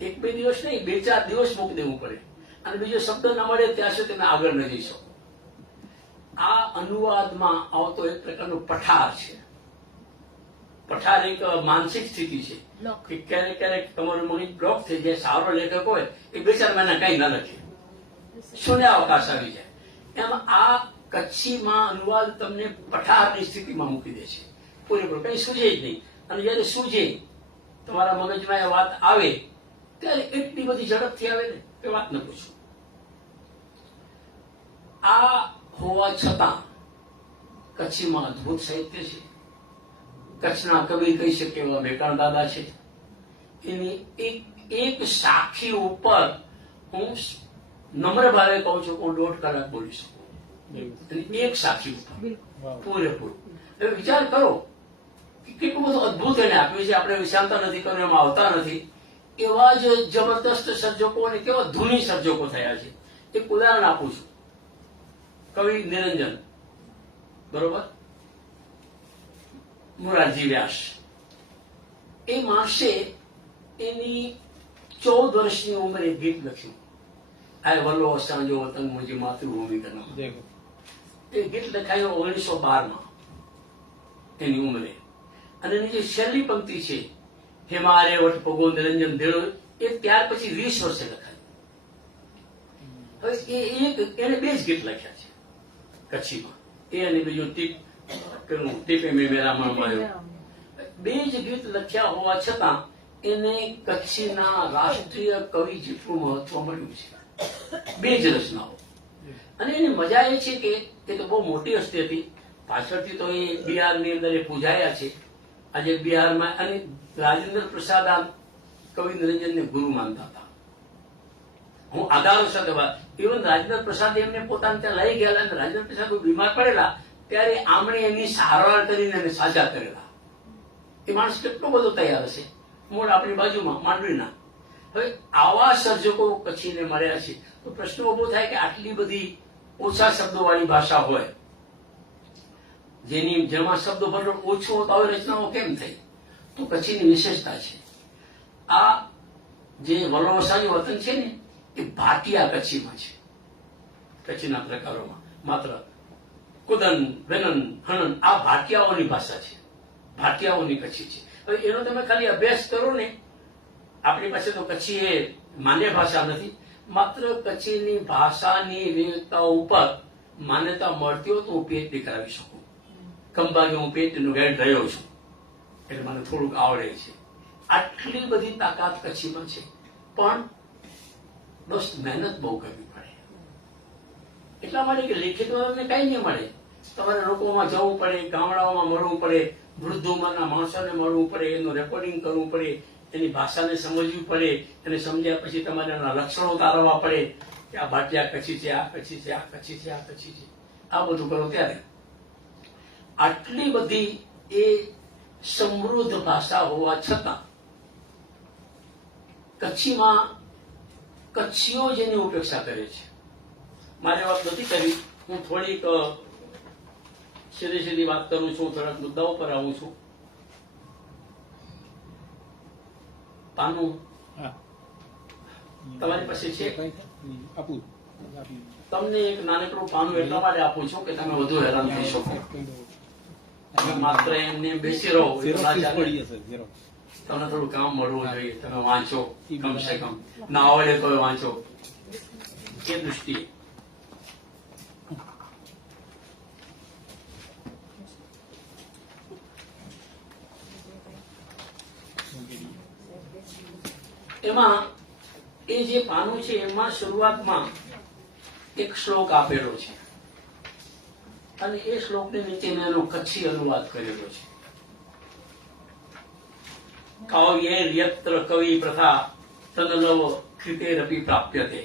1-2 દિવસ નહીં, 2-4 દિવસ મૂકી દેવું પડે અને બીજો શબ્દ ના મળે ત્યાં સુધી તમે આગળ ન જઈ શકો. આ અનુવાદમાં આવતો એક પ્રકારનો પઠાર છે. પઠાર એક માનસિક સ્થિતિ છે કે ક્યારેક ક્યારેક તમારું મગજ બ્લોક થઈ જાય. સારો લેખક હોય એ 2-4 મહિના કઈ ના લખે, શૂન્ય અવકાશ આવી જાય. એમ આ કચ્છીમાં અનુવાદ તમને પઠારની સ્થિતિમાં મૂકી દે છે પૂરેપૂરું, કઈ સૂઝે જ નહીં. અને જયારે સૂઝે તમારા મગજમાં એ વાત આવે ત્યારે એટલી બધી ઝડપથી આવે ને કે વાત ન પૂછો. આ હોવા છતાં કચ્છીમાં અદભુત સાહિત્ય છે. કચ્છના કવિ કહી શકે એવા મેકાણ દાદા છે. એની એક સાખી ઉપર હું નમ્ર ભાવે કહું છું કે હું 1.5 કલાક બોલી શકું. એક સાખી ઉપર પૂરેપૂરું. હવે વિચાર કરો કે કેટલું બધું અદભુત એને આપ્યું છે. આપણે વિચારતા નથી, કર્યું એમાં આવતા નથી. એવા જ જબરદસ્ત સર્જકો અને કેવા ધૂની સર્જકો થયા છે. એક ઉદાહરણ આપું છું. કવિ નિરંજન, બરોબર, મોરારજી વ્યાસ. એ માણસે એની 14 વર્ષની ઉંમરે એક ગીત લખ્યું, આ વલ્લો અસાંજો વતન મુજી માતૃભૂમિ કરના. એ ગીત લખાયું 1912માં એની ઉંમરે. અને એની જે છેલ્લી પંક્તિ છે, હે મારે વટ પગો નિરંજન ભેળો, એ ત્યાર પછી 20 વર્ષે લખાયું. હવે એને 2 જ ગીત લખ્યા છે કચ્છીમાં. એ અને બીજું ટીપે મેં મેરા મન માર્યો. 2 જ ગીત લખ્યા હોવા છતાં એને કચ્છીના રાષ્ટ્રીય કવિ જેટલું મહત્વ મળ્યું છે. 2 જ રચનાઓ. અને એની મજા એ છે કે એ તો બહુ મોટી હસ્તી હતી. પાછળથી તો એ બિહારની અંદર એ પૂજાયા છે. આજે બિહારમાં, અને રાજેન્દ્ર પ્રસાદ આ કવિ નિરંજનને ગુરુ માનતા હતા. હું આધારો સાથે વાત, ઇવન રાજેન્દ્ર પ્રસાદ એમને પોતાને ત્યાં લઈ ગયેલા અને રાજેન્દ્ર પ્રસાદ બીમાર પડેલા ત્યારે આમણે એની સારવાર કરીને એને સાજા કરેલા. એ માણસ કેટલો બધો તૈયાર હશે. મૂળ આપણી બાજુમાં માંડવીના. હવે આવા સર્જકો કચ્છીને મળ્યા છે તો પ્રશ્ન ઉભો થાય કે આટલી બધી ઓછા શબ્દોવાળી ભાષા હોય, જેમાં શબ્દો ભંડોળ ઓછું હોતા હોય, રચનાઓ કેમ થઈ? તો કચ્છીની વિશેષતા છે. આ જે વલ્લવસાની વતન છે ને એ ભાટિયા કચ્છીમાં છે. કચ્છીના પ્રકારોમાં માત્ર કુદન, વેનન, હણન આ ભાટિયાઓની ભાષા છે. ભાટિયાઓની કચ્છી છે. હવે એનો તમે ખાલી અભ્યાસ કરો ને, આપણી પાસે તો કચ્છી એ માન્ય ભાષા નથી. માત્ર કચ્છીની ભાષાની વિવિધતાઓ ઉપર માન્યતા મળતી હોય તો હું પીએચડી કરાવી શકું. કંબાગે હું પીએચડીનો ગાઈડ રહ્યો છું એટલે મને થોડુંક આવડે છે. આટલી બધી તાકાત કચ્છીમાં છે, પણ બસ મહેનત બહુ કરવી પડે. એટલા માટે કે લેખિતમાં તમને કઈ નહીં મળે. તમારે લોકોમાં જવું પડે, ગામડાઓમાં મળવું પડે, વૃદ્ધ ઉંમરના માણસોને મળવું પડે, એનું રેકોર્ડિંગ કરવું પડે, એની ભાષાને સમજવી પડે, અને સમજ્યા પછી તમારે એના લક્ષણો તારવવા પડે કે આ ભાટિયા કચ્છી છે, આ કચ્છી છે, આ કચ્છી છે, આ કચ્છી છે. આ બધું કરો ત્યારે આટલી બધી એ સમૃદ્ધ ભાષા હોવા છતાં કચ્છીમાં કચ્છીઓ જેની ઉપેક્ષા કરે છે. મારે વાત નથી કરી. હું થોડીક સીધી વાત કરું છું, થોડાક મુદ્દાઓ પર આવું છું. પાનું તમારી પાસે છે? તમને એક નાનકડું પાનું એટલા માટે આપું છું કે તમે વધુ હેરાન થઈ શકો. તમે માત્ર એમને બેસી રહો એ તો ના ચાલે. તમને થોડું કામ મળવું જોઈએ. તમે વાંચો કમસે કમ, ના આવડે તો વાંચો. એ દૃષ્ટિએ એમાં એ જે પાનું છે એમાં શરૂઆતમાં એક શ્લોક આપેલો છે અને એ શ્લોકની નીચે મેં એનો કચ્છી અનુવાદ કરેલો છે. કાવ્યેર્યત્ર કવિ પ્રથા તદલવ કૃતેરપી પ્રાપ્યતે.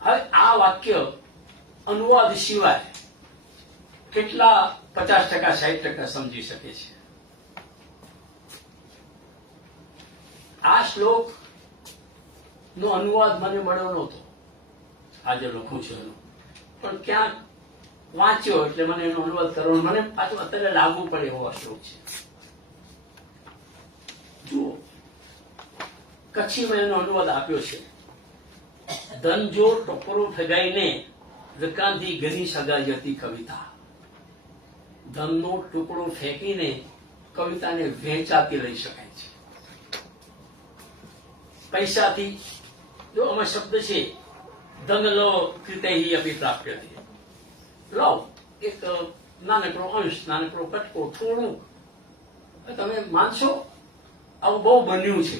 હવે આ વાક્ય અનુવાદ સિવાય કેટલા 50% 60% સમજી શકે છે? આ શ્લોક નો અનુવાદ મને મળ્યો નહોતો, આજે લખું છું એનો, પણ ક્યાંક વાંચ્યો એટલે મને એનો અનુવાદ કરવાનો, મને પાછું અત્યારે લાગુ પડે એવો શ્લોક છે. જુઓ, કચ્છીમાં એનો અનુવાદ આપ્યો છે. ધન જો ટોકરો ઠગાઈને રકાંધી ઘણી સગાઈ હતી કવિતા. ધનનો ટુકડો ફેંકીને કવિતાને વહેંચાતી લઈ શકાય છે. પૈસાથી જો અમે શબ્દ છે ધન લો કૃતૈ અપી પ્રાપ્યતે. લો એક નાનકડો અંશ, નાનકડો કટકો, થોડું. તમે માનશો આવું બહુ બન્યું છે.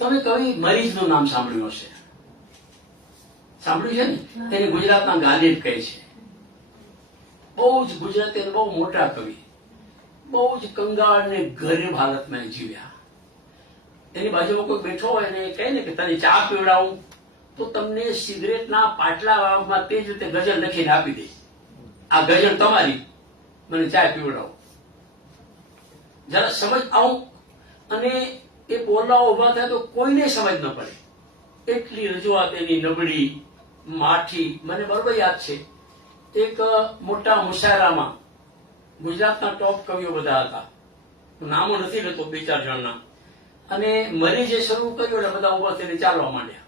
તમે કવિ મરીઝનું નામ સાંભળ્યું હશે, સાંભળ્યું છે ને? તેને ગુજરાતના ગાલિબ કહે છે. બહુ જ ગુજરાતી, બહુ મોટા કવિ, બહુ જ કંગાળ ને ગરીબ હાલતમાં જીવ્યા. એની બાજુમાં કોઈ બેઠો હોય ને કહે ને કે તને ચા પીવડાવું, તો તમને સિગરેટના પાટલામાં તે જ રીતે ગઝલ લખીને આપી દે. આ ગઝલ તમારી, મને ચા પીવડાવો. જરા સમજ આવું. અને એ બોલવા ઉભા થાય તો કોઈને સમજ ન પડે, એટલી રજૂઆત એની નબળી, માઠી. મને બરોબર યાદ છે, એક મોટા મુશાયરામાં ગુજરાતના ટોપ કવિઓ બધા હતા, નામો નથી લેતો, 2-4 જણના. અને મરી જે શરૂ કર્યું એટલે બધા ઉભા થઈને ચાલવા માંડ્યા.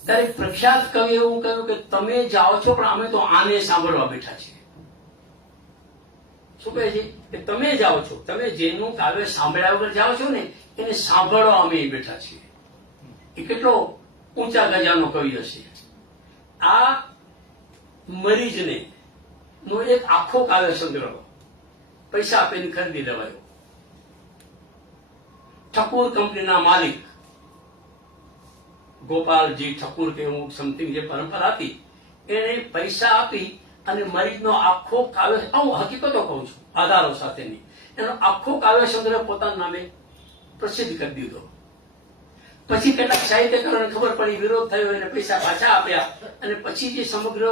ત્યારે પ્રખ્યાત કવિ એવું કહ્યું કે તમે જાઓ છો પણ અમે તો આને સાંભળવા બેઠા છીએ. શું કહે છે કે તમે જાઓ છો, તમે જેનું કાવ્ય સાંભળ્યા વગર જાઓ છો ને એને સાંભળવા અમે બેઠા છીએ. એ કેટલો ઊંચા ગજાનો કવિ હશે. આ મરીજને નો એક આખો કાવ્ય સંગ્રહ પૈસા આપીને ખરીદી લેવાયો. ઠાકુર કંપનીના માલિક ગોપાલજી ઠાકુર કે સમથિંગ જે પરંપરા હતી, એને પૈસા આપી અને મરીજનો આખો કાવ્ય, હું હકીકતો કહું છું આધારો સાથેની, એનો આખો કાવ્ય સંગ્રહ પોતાના નામે પ્રસિદ્ધ કરી દીધો. પછી કેટલાક સાહિત્યકારોને ખબર પડી, વિરોધ થયો, એને પૈસા પાછા આપ્યા અને પછી જે સમગ્ર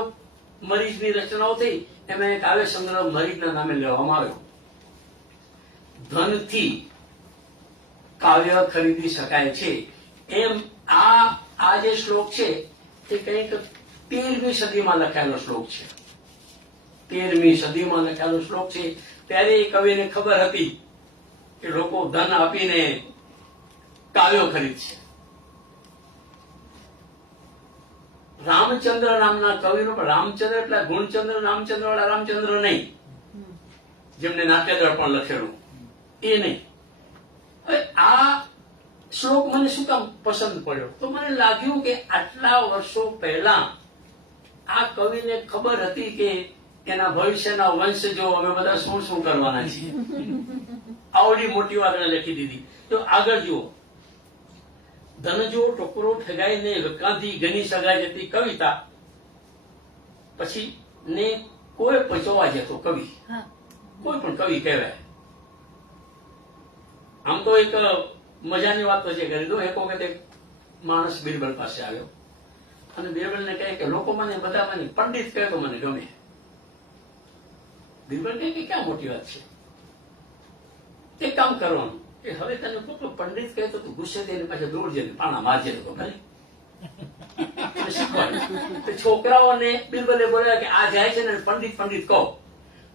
મરીજની રચનાઓ થઈ એમાં એક કાવ્ય સંગ્રહ મરીજના નામે લેવામાં આવ્યો. ધનથી કાવ્ય ખરીદી શકાય છે એમ આ જે શ્લોક છે એ કંઈક 13મી સદીમાં લખાયેલો શ્લોક છે. 13મી સદીમાં લખાયેલો શ્લોક છે. ત્યારે એ કવિને ખબર હતી કે લોકો ધન આપીને કાવ્યો ખરીદશે. રામચંદ્ર નામના કવિનો, પણ રામચંદ્ર એટલે ગુણચંદ્ર રામચંદ્ર વાળા રામચંદ્ર નહીં, જેમને નાટ્યદળ પણ લખેલું એ નહીં. આ શ્લોક મને શું કામ પસંદ પડ્યો? તો મને લાગ્યું કે આટલા વર્ષો પહેલા આ કવિને ખબર હતી કે એના ભવિષ્યના વંશજો અમે બધા શું શું કરવાના છીએ. આવડી મોટી વાત લખી દીધી. તો આગળ જુઓ, ધનજો ટોકરો ઠગાઈને વકાંધી ઘણી સગાઈ જતી કવિતા. પછી ને કોઈ પચવા જતો કવિ, કોઈ પણ કવિ કહેવાય. આમ તો એક મજાની વાત પછી કરી દો. એક વખત એક માણસ બિરબલ પાસે આવ્યો અને બિરબલને કહે કે લોકો મને બધા મને પંડિત કહે તો મને ગમે. બિરબલ કહે કે ક્યાં મોટી વાત છે, એક કામ કરવાનું કે હવે તને કોઈ પંડિત કહે તો તું ગુસ્સે થઈને પાછા દોડજે ને પાણા મારજે તો ભલે. છોકરાઓને બિરબલે બોલ્યા કે આ જાય છે ને પંડિત પંડિત કહો.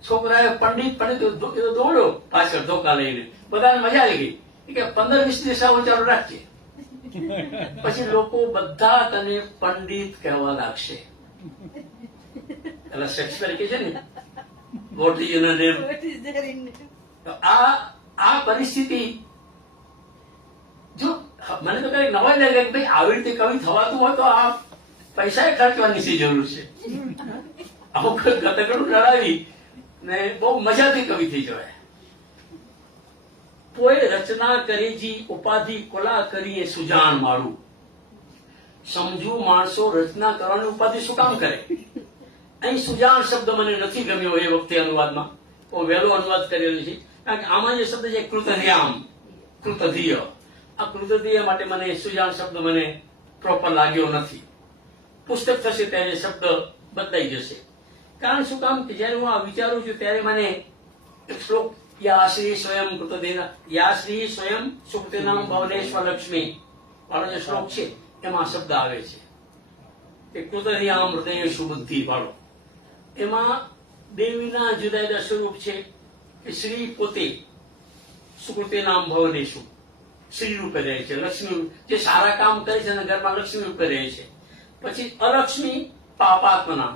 છોકરાએ પંડિત પંડિત દોડ્યો પાછળ ધોકા લઈને. બધાને મજા આવી ગઈ કે 15-20 દિવસ આવું ચાલુ રાખજે. પછી લોકો બધા તને પંડિત કહેવા લાગશે. એટલે શેક્સપિયર કે છે ને, વોટ ઇઝ યોર નેમ. આ પરિસ્થિતિ જો મને તો કઈ નવાઈ લાગે કે ભાઈ આવી રીતે કવિ થવાતું હોય તો આ પૈસા ખર્ચવાની શી જરૂર છે? આવું ગતકડું લડાવી ને બહુ મજાથી કવિ થઈ જવાય. કોઈ રચના કરીજી ઉપાધિ કોલા કરીએ સુજાણ મારું. સમજુ માણસો રચના કરવાની ઉપાધિ શું કામ કરે? અહીં સુજાણ શબ્દ મને નથી ગમ્યો એ વખતે અનુવાદમાં, તો વહેલો અનુવાદ કરેલો છે. કારણ કે આમાં જે શબ્દ છે કૃતધ્યામ, કૃતધીય, આ કૃતધીય માટે મને સુજાણ શબ્દ મને પ્રોપર લાગ્યો નથી. પુસ્તક થશે ત્યારે શબ્દ બદલાઈ જશે. કારણ શું કામ કે જયારે હું આ વિચારું છું ત્યારે મને એક શ્લોક યા શ્રી સ્વયં કૃતદેના યા શ્રી સ્વયં સુકૃતિનામ ભવનેશ્વર લક્ષ્મી વાળો જે શ્લોક છે એમાં શબ્દ આવે છે કે કૃતધ્યામ હૃદય સુબુદ્ધિ વાળો. એમાં દેવીના જુદા જુદા સ્વરૂપ છે કે શ્રી પોતે સુકૃતિનામ ભવનેશુ શ્રી રૂપે રહે છે, લક્ષ્મી જે સારા કામ કરે છે અને ઘરમાં લક્ષ્મી રૂપે રહે છે. પછી અલક્ષ્મી પાપાત્મનામ,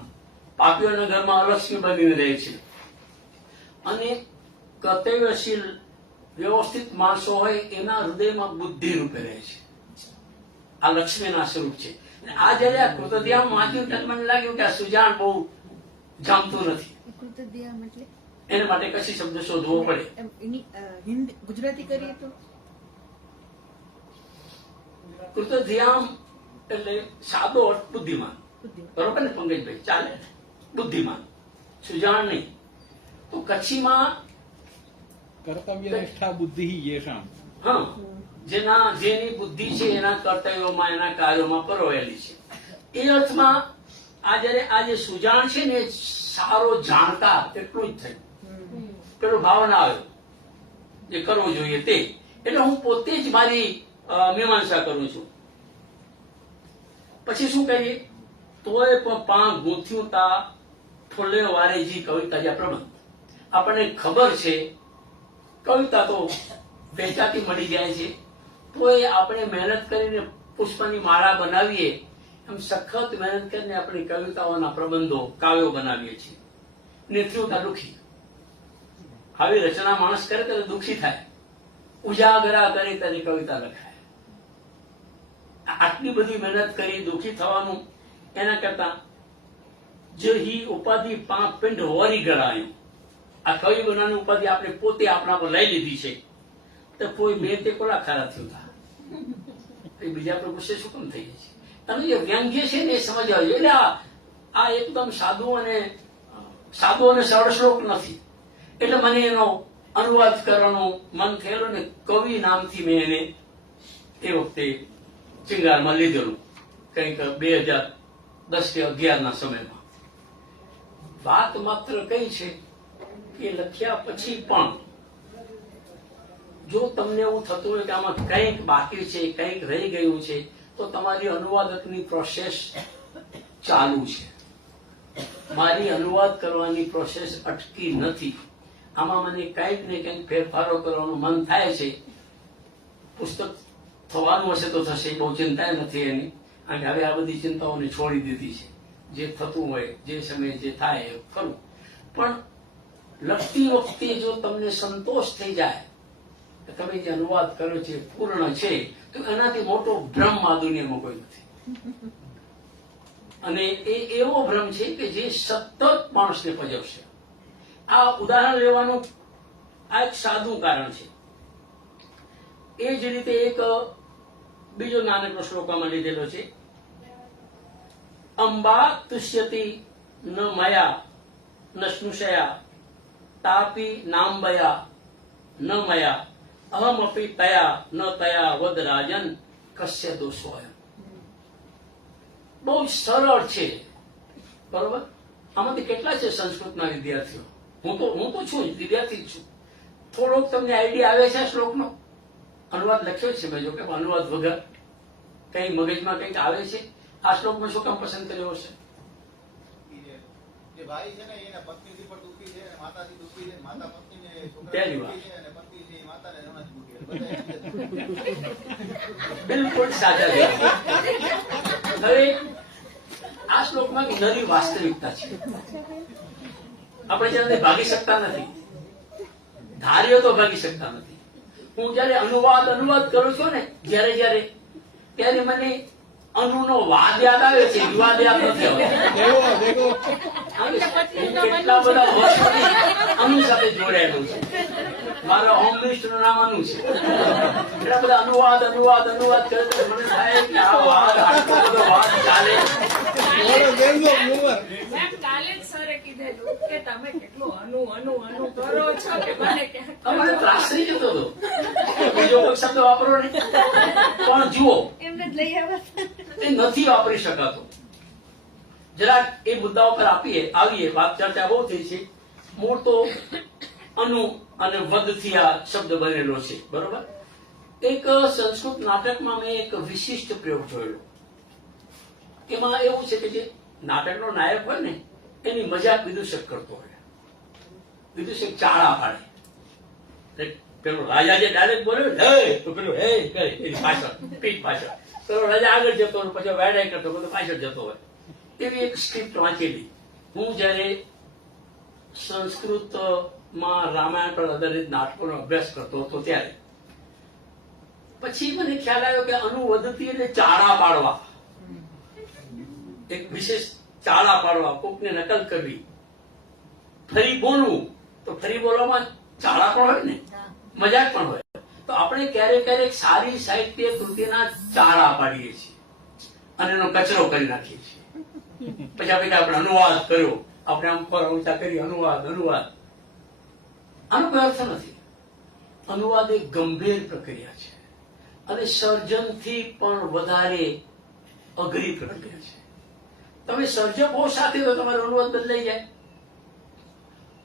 પાપીઓના ઘરમાં અલક્ષ્મી બનીને રહે છે. અને કર્તવ્યશીલ વ્યવસ્થિત માણસો હોય એના હૃદયમાં બુદ્ધિ રૂપે રહે છે. આ લક્ષ્મીના સ્વરૂપ છે. આ જયારે આ કૃતધ્યામ વાંચ્યું ત્યારે મને લાગ્યું કે આ સુજાણ બહુ જામતું નથી. એના માટે કશી શબ્દ શોધવો પડે. ગુજરાતી કરીએ તો કૃતધ્યામ એટલે સાદો અર્થ બુદ્ધિમાન, બરોબર ને પંકજભાઈ? ચાલે, બુદ્ધિમાન, સુજાણ નહીં. તો કચ્છીમાં કર્તવ્યનિષ્ઠા બુદ્ધિ યેષામ, હા, જેની બુદ્ધિ છે એના કર્તવ્યોમાં એના કાર્યોમાં પરોવેલી છે. એ અર્થમાં આ જયારે આ જે સુજાણ છે ને સારો જાણતા એટલું જ થયું. પેલો ભાવ ના આવ્યો જે કરવું જોઈએ તે. એટલે હું પોતે જ મારી મીમાંસા કરું છું. પછી શું કહીએ? તોય પણ પા ગૂંથ્યું તા ફૂલે વારેજી કવિતા જ્યાં પ્રબંધ. આપણને ખબર છે કવિતા તો વેચાતી મળી જાય છે, તોય આપણે મહેનત કરીને પુષ્પની માળા બનાવીએ એમ સખત મહેનત કરીને આપણી કવિતાઓના પ્રબંધો કાવ્યો બનાવીએ છીએ. નેત્રુતા દુઃખી. આવી રચના માણસ કરે ત્યારે દુઃખી થાય. ઉજાગરા કરે ત્યારે કવિતા લખાય. આટલી બધી મહેનત કરી દુઃખી થવાનું એના કરતા જે હી ઉપાધિ પાંચ પિંડ વરી ગણાયું. આ કવિ બનાવવાની ઉપાધિ આપણે પોતે આપણા પર લઈ લીધી છે તો કોઈ બે તે કોલા ખારા થયું બીજા પર ગુસ્સે શું કેમ થઈ જાય છે? તમે જે વ્યંગ્ય છે ને એ સમજવા જોઈએ. એટલે આ એકદમ સાદું અને સરળ શ્લોક નથી. એટલે મને એનો અનુવાદ કરવાનું મન થયેલું ને કવિ નામથી મેં એને એ વખતે ચિંગારમાં લીધેલું, કંઈક 2010 કે 2011 ના સમયમાં. વાત માત્ર કઈ છે કે લખ્યા પછી પણ જો તમને એવું થતું હોય કે આમાં કંઈક બાકી છે, કંઈક રહી ગયું છે, તો તમારી અનુવાદકની પ્રોસેસ ચાલુ છે. મારી અનુવાદ કરવાની પ્રોસેસ અટકી નથી. આમાં મને કંઈક ને કંઈક ફેરફારો કરવાનું મન થાય છે. પુસ્તક થવાનું હશે તો થશે, બહુ ચિંતા નથી એની. અને હવે આ બધી ચિંતાઓને છોડી દીધી છે. જે થતું હોય, જે સમયે જે થાય એ કરું. પણ લખતી વખતે જો તમને સંતોષ થઈ જાય કે તમે જે અનુવાદ કર્યો છે પૂર્ણ છે, તો એનાથી મોટો ભ્રમ આ દુનિયામાં કોઈ નથી. અને એ એવો ભ્રમ છે કે જે સતત માણસને પજવશે. આ ઉદાહરણ લેવાનું આ એક સાદું કારણ છે. એ જ રીતે એક બીજો નાનકડો શ્લોકામાં લીધેલો છે. અંબા તુષ્યતિ ન મયા ન સ્નુષયા તાપી નાંબયા ન મયા અહમ અપી તયા ન તયા વદ રાજન કસ્ય દોષોયમ. બહુ સરળ છે, બરોબર? આમાંથી કેટલા છે સંસ્કૃતના વિદ્યાર્થીઓ? હું તો છું, વિદ્યાર્થી જ છું. થોડોક તમને આઈડિયા આવે છે શ્લોકનો? અનુવાદ લખ્યો છે મેં, જો કે અનુવાદ વગર કઈ મગજમાં કંઈક આવે છે? આ શ્લોકમાં શું કામ પસંદ કર્યો હશે? ભાઈ છે ને એના પત્નીથી પણ દુઃખી છે, માતાથી દુઃખી છે, માતા પત્નીને પહેલી વાર છે અને પત્ની છે માતાને દુઃખી છે. બિલકુલ સાચા છે. હવે આ શ્લોકમાં એક નવી વાસ્તવિકતા છે. આપણે જેને ભાગી શકતા નથી, ધાર્યો તો ભાગી શકતા નથી. હું જયારે અનુવાદ કરું છું ને જ્યારે ત્યારે મને અનુનો વાદ યાદ આવે છે, વિવાદ યાદ નથી આવતો. હું કેટલા બધા વર્ષોથી અનુ સાથે જોડાયેલું છું. મારા હોમ મિનિસ્ટર નું નામ અનુ છે. એટલા બધા અનુવાદ કરે તો મને થાય કે આ વાદ આટલો બધો વાદ ચાલે. મેમ કાલે જ સરે કીધેલું કે તમે કેટલું અનુ કરો છો કે મને ક્યાંક અમારે ત્રાસ થઈ જતો હતો. બીજો કોઈ શબ્દ વાપરો ને, પણ જુઓ એમને જ લઈ આવ્યા. એ નથી વાપરી શકાતો. જરાક એ મુદ્દાઓ પર આવીએ. વાત ચર્ચા બહુ થઈ છે. મૂળ તો અનુ અને વદથી આ શબ્દ બનેલો છે, બરોબર. એક સંસ્કૃત નાટકમાં મેં એક વિશિષ્ટ પ્રયોગ જોયેલો. એમાં એવું છે કે જે નાટકનો નાયક હોય ને એની મજાક વિદૂષક કરતો હોય. વિદૂષક ચાળા પાડે. પેલો રાજા જે ડાયરેક્ટ બોલ્યો હે તો પેલો હે કરે એની પાછળ, પીઠ પાછળ. પેલો રાજા આગળ જતો હોય, પછી વેડાઈ કરતો બધો પાછળ જતો હોય. એવી એક સ્ક્રિપ્ટ વાંચેલી. હું જયારે સંસ્કૃતમાં રામાયણ પર આધારિત નાટકોનો અભ્યાસ કરતો હતો ત્યારે પછી મને ખ્યાલ આવ્યો કે અનુવદતી એટલે ચાળા પાડવા. એક વિશેષ ચાળા પાડવા, કોકને નકલ કરવી. ફરી બોલવું તો ફરી બોલવામાં ચાળા પણ હોય ને, મજાક પણ હોય. તો આપણે ક્યારેક સારી સાહિત્ય કૃતિના ચાળા પાડીએ છીએ અને એનો કચરો કરી નાખીએ છીએ. પછી આપણે અનુવાદ કર્યો, આપણે આમ પર ઊંચા કરી અનુવાદ. આનો કોઈ અર્થ નથી. અનુવાદ એક ગંભીર પ્રક્રિયા છે અને સર્જનથી પણ વધારે અઘરી પ્રક્રિયા છે. તમે સર્જકો સાથે તો તમારો અનુવાદ બદલાઈ જાય.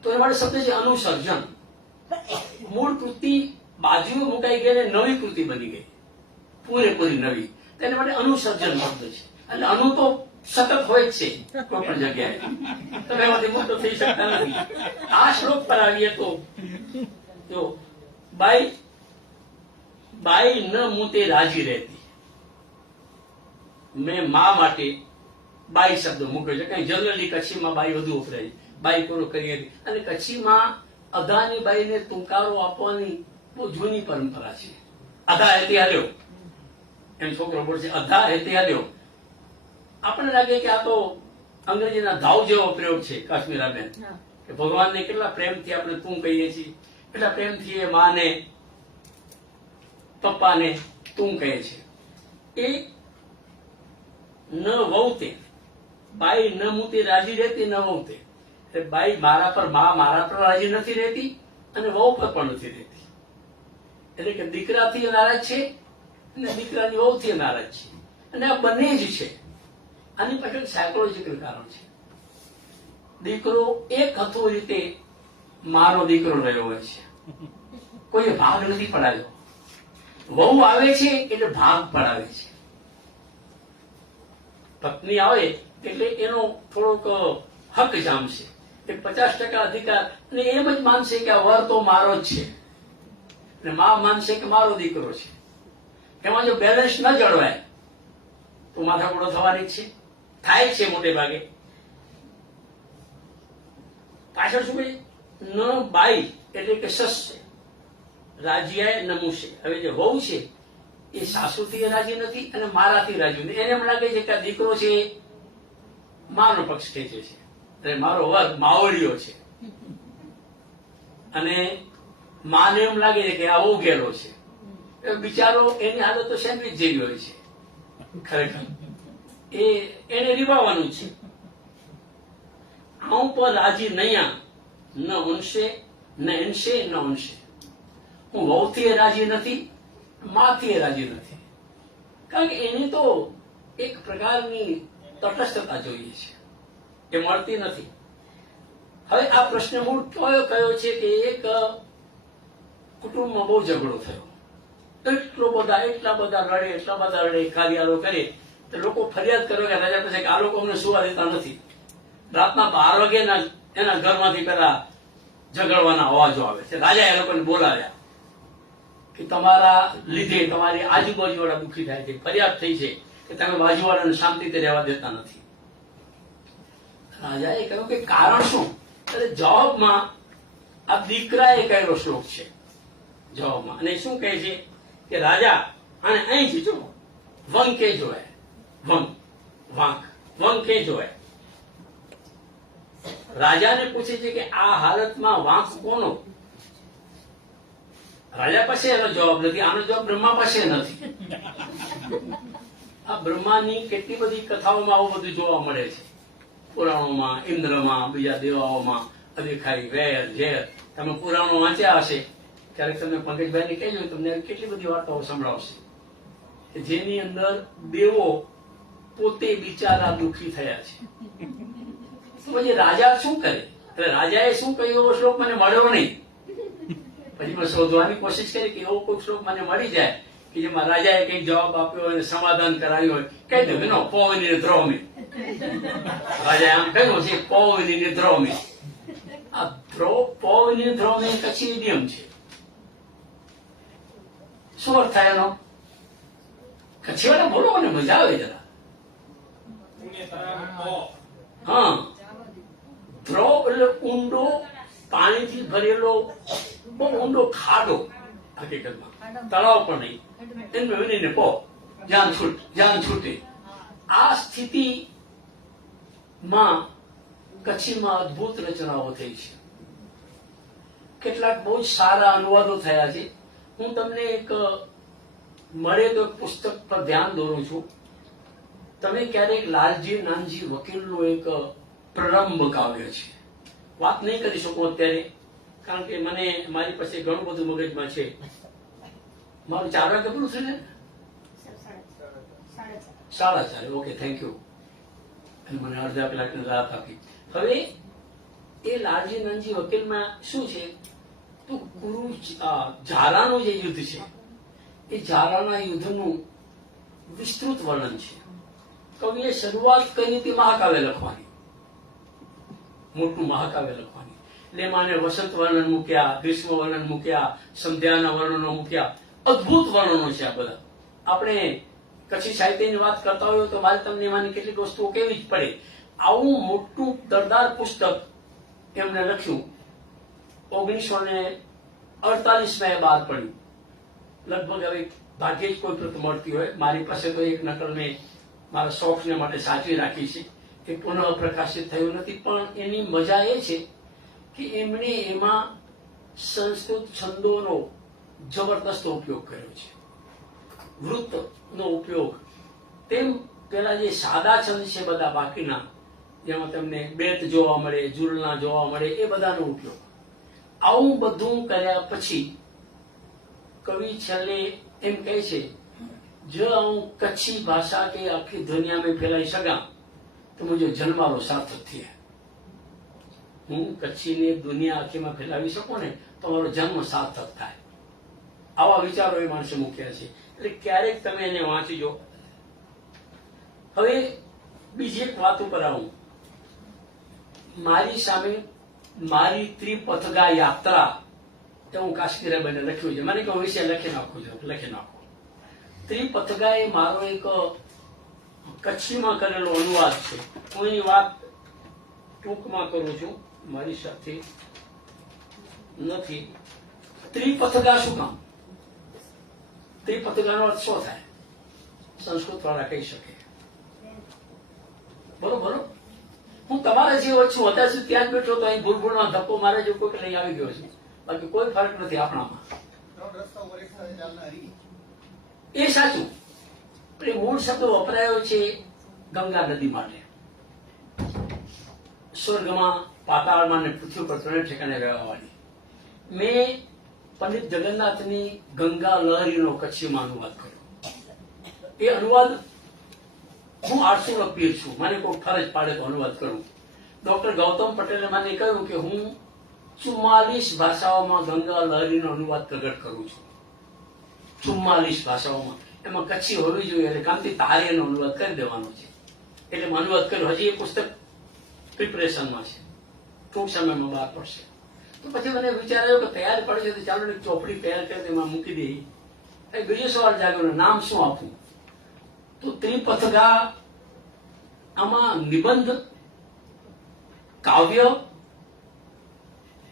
તો એ માટે શબ્દ છે અનુસર્જન. મૂળ કૃતિ બાજુએ મુકાઈ ગઈ અને નવી કૃતિ બની ગઈ, પૂરેપૂરી નવી. તેના માટે અનુસર્જન શબ્દ છે. એટલે અનુ તો સતત હોય જ છે કોઈ પણ જગ્યાએ. તમે એમાંથી મુક્ત થઈ શકતા નથી. આ શ્લોક પર આવીએ તો જો બાઈ ન મૂતે રાજી રહેતી. મેં મા માટે બાઈ શબ્દ મૂક્યો છે. કઈ જનરલી કચ્છીમાં બાઈ વધુ વપરાય. બાઈ પૂરો કરી હતી. અને કચ્છીમાં અધાની બાઈને તુંકારો આપવાની બહુ જૂની પરંપરા છે. અધા હેતી હાલ્યો, એમ છોકરો બોલશે અધા હેતી હાલ્યો. આપણને લાગે કે આ તો અંગ્રેજીના ધાવ જેવો પ્રયોગ છે કાશ્મીરાબેન, કે ભગવાનને કેટલા પ્રેમથી આપણે તું કહીએ છીએ, એટલા પ્રેમથી એ માને પપ્પાને તું કહે છે. એ ન વહુતે, બાઈ ન મૂતી રાજી રહેતી, ન વહુતે. બાઈ મારા પર રાજી નથી રહેતી અને વહુ પર પણ નથી રહેતી. એટલે કે દીકરાથી નારાજ છે અને દીકરાની વહુથી નારાજ છે. અને આ બંને જ છે. આની પાછળ સાયકોલોજીકલ કારણ છે. દીકરો એક હતું રીતે મારો દીકરો રહ્યો હોય છે. કોઈ ભાગ નથી પડાયો. વહુ આવે છે એટલે ભાગ પડાવે છે. પત્ની આવે એટલે એનો થોડોક હક જામશે, 50% અધિકાર. અને એમ જ માનશે કે આ વર તો મારો જ છે, અને મા માનશે કે મારો દીકરો છે. એમાં જો બેલેન્સ ન જળવાય તો માથાકૂટો થવાની જ છે, થાય છે મોટે ભાગે. પાછળ શું કહે? ન બાઈ એટલે કે સસ્ય રાજીયાએ નમુશે. હવે જે વહુ છે એ સાસુથી રાજી નથી અને મારાથી રાજી નથી. એને એમ લાગે છે કે આ દીકરો છે માનો પક્ષ ખેંચે છે, એટલે મારો વર્ગ માવડીયો છે. અને માને એમ લાગે છે કે આ ઓઘેલો છે. બિચારો એની હાલત તો સેન્ડવિચ જેવી હોય છે. ખરેખર એને રીબાવાનું છે. આઉં પર રાજી નૈયા ન ઉનશે ન ઇનશે ન ઉનશે. હું વહુથી રાજી નથી, માથી રાજી નથી. કારણ કે એની તો એક પ્રકારની તટસ્થતા જોઈએ છે, એ મળતી નથી. હવે આ પ્રશ્ન મૂળ કયો છે કે એક કુટુંબમાં બહુ ઝઘડો થયો. એટલા બધા રડે, કાર્યાલો કરે તો લોકો ફરિયાદ કરે કે રાજા પાસે કે આ લોકો અમને સુવા દેતા નથી. રાતના 12 વાગે એના ઘરમાંથી પેલા ઝઘડવાના અવાજો આવે છે. રાજા એ લોકોને બોલાવ્યા કે તમારા લીધે તમારી આજુબાજુવાળા દુઃખી થાય છે, ફરિયાદ થઈ છે કે તમે બાજુવાળાને શાંતિથી રહેવા દેતા નથી. રાજાએ કહ્યું કે કારણ શું? એટલે જવાબમાં આ દીકરાએ કહેલો શ્લોક છે જવાબમાં, અને શું કહે છે કે રાજા અને અહીંથી જો વંક કે જોવાય, વંક કે જોવાય. રાજાને પૂછે છે કે આ હાલતમાં વાંક કોનો? રાજા પાસે એનો જવાબ નથી, આનો જવાબ બ્રહ્મા પાસે નથી. આ બ્રહ્માની કેટલી બધી કથાઓમાં આવું બધું જોવા મળે છે, પુરાણોમાં, ઇન્દ્રમાં, બીજા દેવાઓમાં, અદેખાઈ, વેર, ઝેર. તમે પુરાણો વાંચ્યા હશે, ક્યારેક તમે પંકજભાઈને કહેજો, તમને કેટલી બધી વાર્તાઓ સંભળાવશે કે જેની અંદર દેવો પોતે બિચારા દુઃખી થયા છે. પછી રાજા શું કરે? એટલે રાજાએ શું કહ્યું એવો શ્લોક મને મળ્યો નહીં. પછી મેં શોધવાની કોશિશ કરી કે એવો કોઈ શ્લોક મને મળી જાય કે જેમાં રાજાએ કઈક જવાબ આપ્યો હોય, સમાધાન કરાવ્યું હોય. કહી દઉં નો પૌની દ્રોમી, રાજાએ આમ કહ્યું છે પૌની દ્રોમી. આ પૌની દ્રોમી કચ્છી ઇડિયમ છે. શું અર્થ થાય એનો? કચ્છી વાળા બોલો ને મજા આવે જરા. હા, ધ્રોવ એટલે ઊંડો પાણીથી ભરેલો બહુ ઊંડો ખાડો, હકીકતમાં તળાવ પણ નહીં, એમને વિનીને પો જાન છૂટે. આ સ્થિતિમાં કચ્છીમાં અદભુત રચનાઓ થઈ છે. કેટલાક બહુ જ સારા અનુવાદો થયા છે. હું તમને એક મળે તો એક પુસ્તક પર ધ્યાન દોરું છું. તમે ક્યારેક લાલજી નાનજી વકીલનો એક પ્રલંબ કાવ્ય છે, વાત નહીં કરી શકું અત્યારે, કારણ કે મને મારી પાસે ઘણું બધું મગજમાં છે. મારું 4 વાગે પૂરું થશે ને? 4:30. Okay, thank you. મને અડધા કલાકની રાહત આપી. હવે એ લાલજી નાનજી વકીલમાં શું છે તો ઝારાનું જે યુદ્ધ છે એ ઝારાના યુદ્ધનું વિસ્તૃત વર્ણન છે. કવિએ શરૂઆત કરી હતી મહાકાવ્ય લખવાની, મોટું મહાકાવ્ય લખવાની. એટલે એમાં વસંત વર્ણન મૂક્યા, ગ્રીષ્મ વર્ણન મૂક્યા, સંધ્યાના વર્ણનો મૂક્યા. અદભુત વર્ણનો છે આ બધા. આપણે કચ્છી સાહિત્યની વાત કરતા હોય તો મારે તમને એમાંની કેટલીક વસ્તુઓ કેવી જ પડે. આવું મોટું દરદાર પુસ્તક એમણે લખ્યું. 1948 બહાર પડ્યું. લગભગ હવે ભાગ્યે જ કોઈ પ્રત મળતી હોય. મારી પાસે તો એક નકલ મેં મારા શોખને માટે સાચવી રાખી છે. એ પુનઃ પ્રકાશિત થયું નથી, પણ એની મજા એ છે કે એમણે એમાં સંસ્કૃત છંદોનો જબરદસ્ત ઉપયોગ કર્યો છે, વૃત્તનો ઉપયોગ. તેમ પેલા જે સાદા છંદ છે બધા બાકીના, જેમાં તમને બેત જોવા મળે, ઝુલના જોવા મળે, એ બધાનો ઉપયોગ. આવું બધું કર્યા પછી કવિ છેલ્લે એમ કહે છે, જો હું કચ્છી ભાષા કે આખી દુનિયા में फैलाई सका तो मुझे जन्मारो सार्थक થયા. હું કચ્છીને દુનિયા આખીમાં ફેલાવી શકું ને તો મારો જન્મ સાર્થક થાય. આવા વિચારો એ માણસે મૂક્યા છે. એટલે ક્યારેક તમે એને વાંચીજો. હવે બીજી એક વાત ઉપર આવું. મારી સામે મારી ત્રિપથગા યાત્રા તે હું કાશ્મીરાબાઈને લખ્યું છે. મને કહું વિશે લખી નાખો. ત્રિપથગા એ મારો એક કચ્છીમાં કરેલો અનુવાદ છે. હું એની વાત ટૂંકમાં કરું છું, મારી સાથે નથી. ત્રિપથગા શું કામ? ત્રિપથગાનો અર્થ શું થાય? સંસ્કૃત વાળા કહી શકે. બોલો. હું તમારા જેવો છું, અત્યાર સુધી ત્યાં જ બેઠો તો અહીં ભૂલભૂલમાં ધક્કો મારે જો કોઈ લઈ આવી ગયો છે. બાકી કોઈ ફરક નથી આપણામાં. એ સાચું. એ મૂળ શબ્દ વપરાયો છે ગંગા નદી માટે. સ્વર્ગમાં, પાતાળમાં અને પૃથ્વી પર 3 ઠેકાણે રહેવાવાળી. મેં પંડિત જગન્નાથની ગંગા લહરીનો કચ્છીમાં અનુવાદ કર્યો. એ અનુવાદ હું 800 પીર છું. મને કોઈ ફરજ પાડે તો અનુવાદ કરું. ડોક્ટર ગૌતમ પટેલે મને કહ્યું કે હું 44 ભાષાઓમાં ગંગા લહરીનો અનુવાદ પ્રગટ કરું છું. 44 ભાષાઓમાં. એમાં કચ્છી હોવી જોઈએ, એટલે કામથી તારે એનો અનુવાદ કરી દેવાનો છે. એટલે અનુવાદ કર્યો. હજી એ પુસ્તક પ્રિપરેશનમાં છે, ટૂંક સમયમાં બહાર પડશે. તો પછી મને વિચાર આવ્યો કે તૈયાર પડે છે તો ચાલો ને ચોપડી તૈયાર કરી એમાં મૂકી દઈએ. બીજો સવાલ જાગ્યો, નામ શું આપવું? તો ત્રિપથગા આમાં નિબંધ, કાવ્ય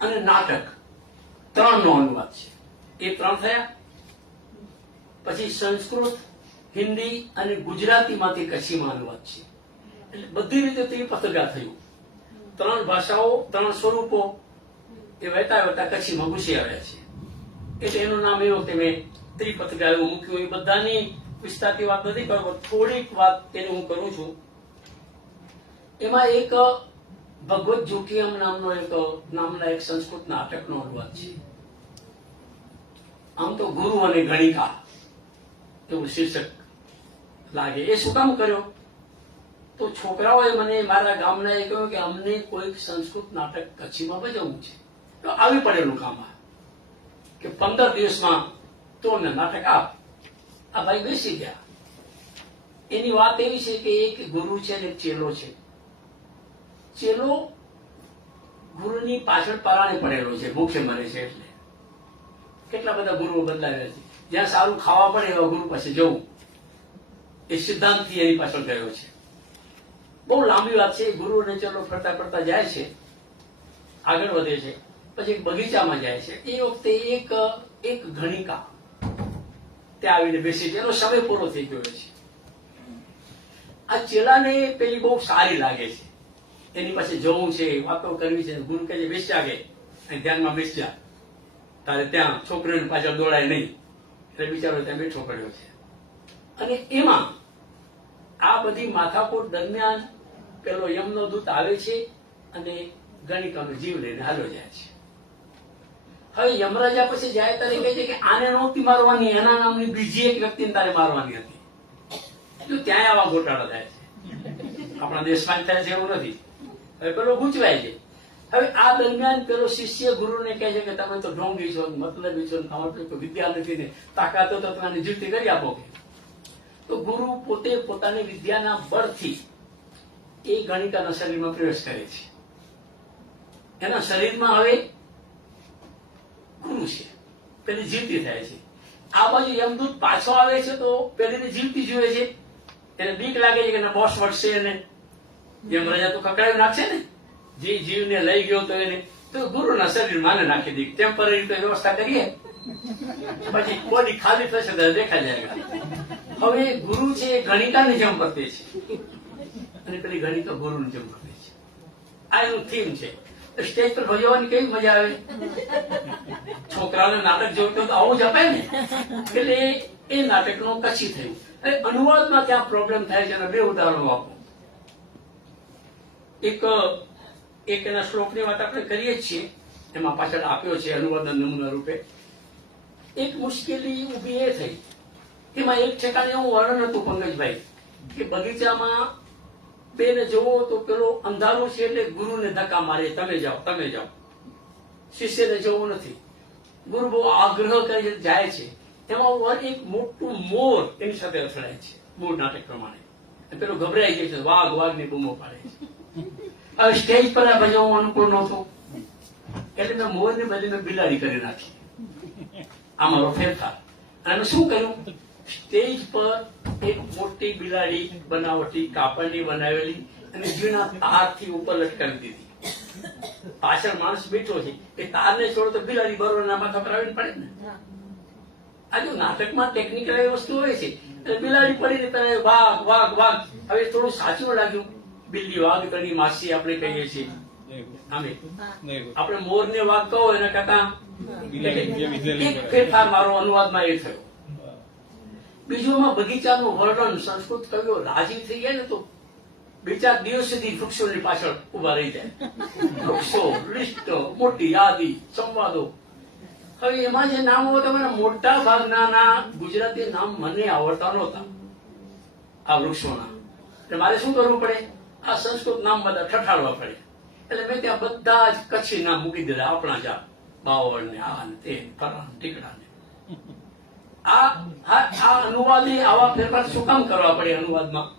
અને નાટક 3 નો અનુવાદ છે. એ 3 થયા. પછી સંસ્કૃત, હિન્દી અને ગુજરાતીમાંથી કચ્છીમાં અનુવાદ છે. એટલે બધી રીતે ત્રિપથગા થયું. 3 ભાષાઓ, 3 સ્વરૂપો એ વહેતા વહેતા કચ્છીમાં ઘૂસી આવ્યા છે. એટલે એનું નામ એ વખતે મેં ત્રિપથગા એવું મૂક્યું. એ બધાની વિસ્તારથી વાત નથી કરતો, થોડીક વાત તેની હું કરું છું. એમાં એક ભગવત જોકિયમ નામના એક સંસ્કૃત નાટકનો અનુવાદ છે. આમ તો ગુરુ અને ગણિકા એવું શીર્ષક લાગે. એ શું કામ કર્યો? તો છોકરાઓએ મને મારા ગામના એ કહ્યું કે અમને કોઈક સંસ્કૃત નાટક કચ્છીમાં ભજવવું છે. તો આવી પડેલું કામ કે 15 દિવસમાં તો નાટક આપ. આ ભાઈ બેસી ગયા. એની વાત એવી છે કે એક ગુરુ છે ને એક ચેલો છે. ચેલો ગુરુની પાછળ પરાણે પડેલો છે, ભૂખે મરે છે. એટલે કેટલા બધા ગુરુઓ બદલાવ્યા છે. જ્યાં સારું ખાવા પડે એવા ગુરુ પાસે જવું, એ સિદ્ધાંતથી એની પાછળ ગયો છે. બહુ લાંબી વાત છે. ગુરુ અને ચેલો ફરતા ફરતા જાય છે, આગળ વધે છે. પછી એક બગીચામાં જાય છે. એ વખતે એક ગણિકા ત્યાં આવીને બેસી છે. એનો સમય પૂરો થઈ ગયો છે. આ ચેલાને પેલી બહુ સારી લાગે છે. એની પાસે જવું છે, વાતો કરવી છે. ગુરુ કહે છે બેસી જા, કે ધ્યાનમાં બેસી જા, તારે ત્યાં છોકરીઓની પાછળ દોડાય નહીં. એટલે બિચારો ત્યાં બેઠો પડ્યો છે. અને એમાં આ બધી માથાકૂટ દરમિયાન પેલો યમનો દૂત આવે છે અને ગણિકાનો જીવ લઈને હાલ્યો જાય છે. હવે યમરાજા પછી જાય ત્યારે કહે છે કે આને નહોતી મારવાની, એના નામની બીજી એક વ્યક્તિને તારે મારવાની હતી. જો ત્યાં આવા ગોટાળા થાય છે. આપણા દેશમાં થાય છે એવું નથી. હવે પેલો ગૂંચવાય છે. હવે આ દરમિયાન પેલો શિષ્ય ગુરુને કહે છે કે તમે તો ઢોંગી છો, મતલબી છો, તમારી તો વિદ્યા નથી ને તાકાત તો તમારી જીવતી કરી આપો. તો ગુરુ પોતે પોતાની વિદ્યાના બળથી એ ગણિકાના શરીરમાં પ્રવેશ કરે છે. એના શરીરમાં હવે ગુરુ છે, પેલી જીવતી થાય છે. આ બાજુ યમદૂત પાછો આવે છે તો પેલીને જીવતી જુએ છે. એને બીક લાગે છે કે બોસ વળશે અને યમરાજા તો કકડાવી નાખશે ને. જે જીવને લઈ ગયો તો એને તો ગુરુના શરીર માને નાખી દે. ટેમ્પરરી તો વ્યવસ્થા કરીએ, પછી બોડી ખાલી થશે તો દેખા જાય. હવે ગુરુ છે એ ગણિકાની જેમ વર્તે છે અને પેલી ગણિકા ગુરુની જેમ વર્તે છે. આ એનું થીમ છે. સ્ટેજ પર ભજવવાની કેવી મજા આવે. છોકરાઓને નાટક જોયું તો આવું જ અપાય ને. એટલે એ નાટકનો કચ્છી થયું. અનુવાદમાં ત્યાં પ્રોબ્લેમ થાય છે. 2 ઉદાહરણો આપો. એક એના શ્લોકની વાત આપણે કરીએ છીએ, એમાં પાછળ આપ્યો છે અનુવાદના નમૂના રૂપે. એક મુશ્કેલી ઉભી એ થઈ, એમાં એક ઠેકાણે એવું વર્ણન હતું પંકજભાઈ કે બગીચામાં બેને જોવો તો પેલો અંધારું છે એટલે ગુરુને ધક્કા મારે, તમે જાઓ તમે જાઓ. શિષ્યને જવું નથી. ગુરુ બહુ આગ્રહ કરી જાય છે. એમાં એક મોટું મોર એની સાથે અથડાય છે મૂળ નાટક પ્રમાણે. પેલો ગભરાઈ જાય છે, વાઘ વાઘની બૂમો પાડે છે. હવે સ્ટેજ પર આ ભજવવું અનુકૂળ નહોતું એટલે મેં મોરની બદલે બિલાડી કરી નાખી. આ મારો ફેરફાર. અને શું કર્યું, સ્ટેજ પર એક મોટી બિલાડી બનાવટી કાપડની બનાવેલી અને જૂના તારથી ઉપર લટકાવી દીધી. પાછળ માણસ બેઠો છે, એ તારને છોડો તો બિલાડી બરોબરના માથા પર આવીને પડે ને. આ જો નાટકમાં ટેકનિકલ એ વસ્તુ હોય છે. એટલે બિલાડી પડીને પેલા વાઘ વાઘ વાઘ. હવે થોડું સાચું લાગ્યું. બિલ્લી વાઘ તણી માસી આપણે કહીએ છીએ. આપણે મોર ને વાઘ કહો એના કરતા એક ફેરફાર મારો અનુવાદમાં એ થયો. બીજું એમાં બગીચાનું વર્ણન. સંસ્કૃત કવિઓ રાજી થઈ ગયા ને તો 2-4 દિવસ સુધી વૃક્ષોની પાછળ ઉભા રહી જાય. વૃક્ષો, લિસ્ટ, મોટી યાદી, સંવાદો. હવે એમાં જે નામો હતા મોટા ભાગના ગુજરાતી નામ મને આવડતા નહોતા આ વૃક્ષોના. એટલે મારે શું કરવું પડે, આ સંસ્કૃત નામ બધા ઠઠાડવા પડે. એટલે મેં ત્યાં બધા જ કચ્છી નામ મૂકી દીધા. આપણા જ બાવળ ને આ ને તે ફલાણ ટીકડા ને. આ અનુવાદી આવા ફેરફાર શું કામ કરવા પડે અનુવાદમાં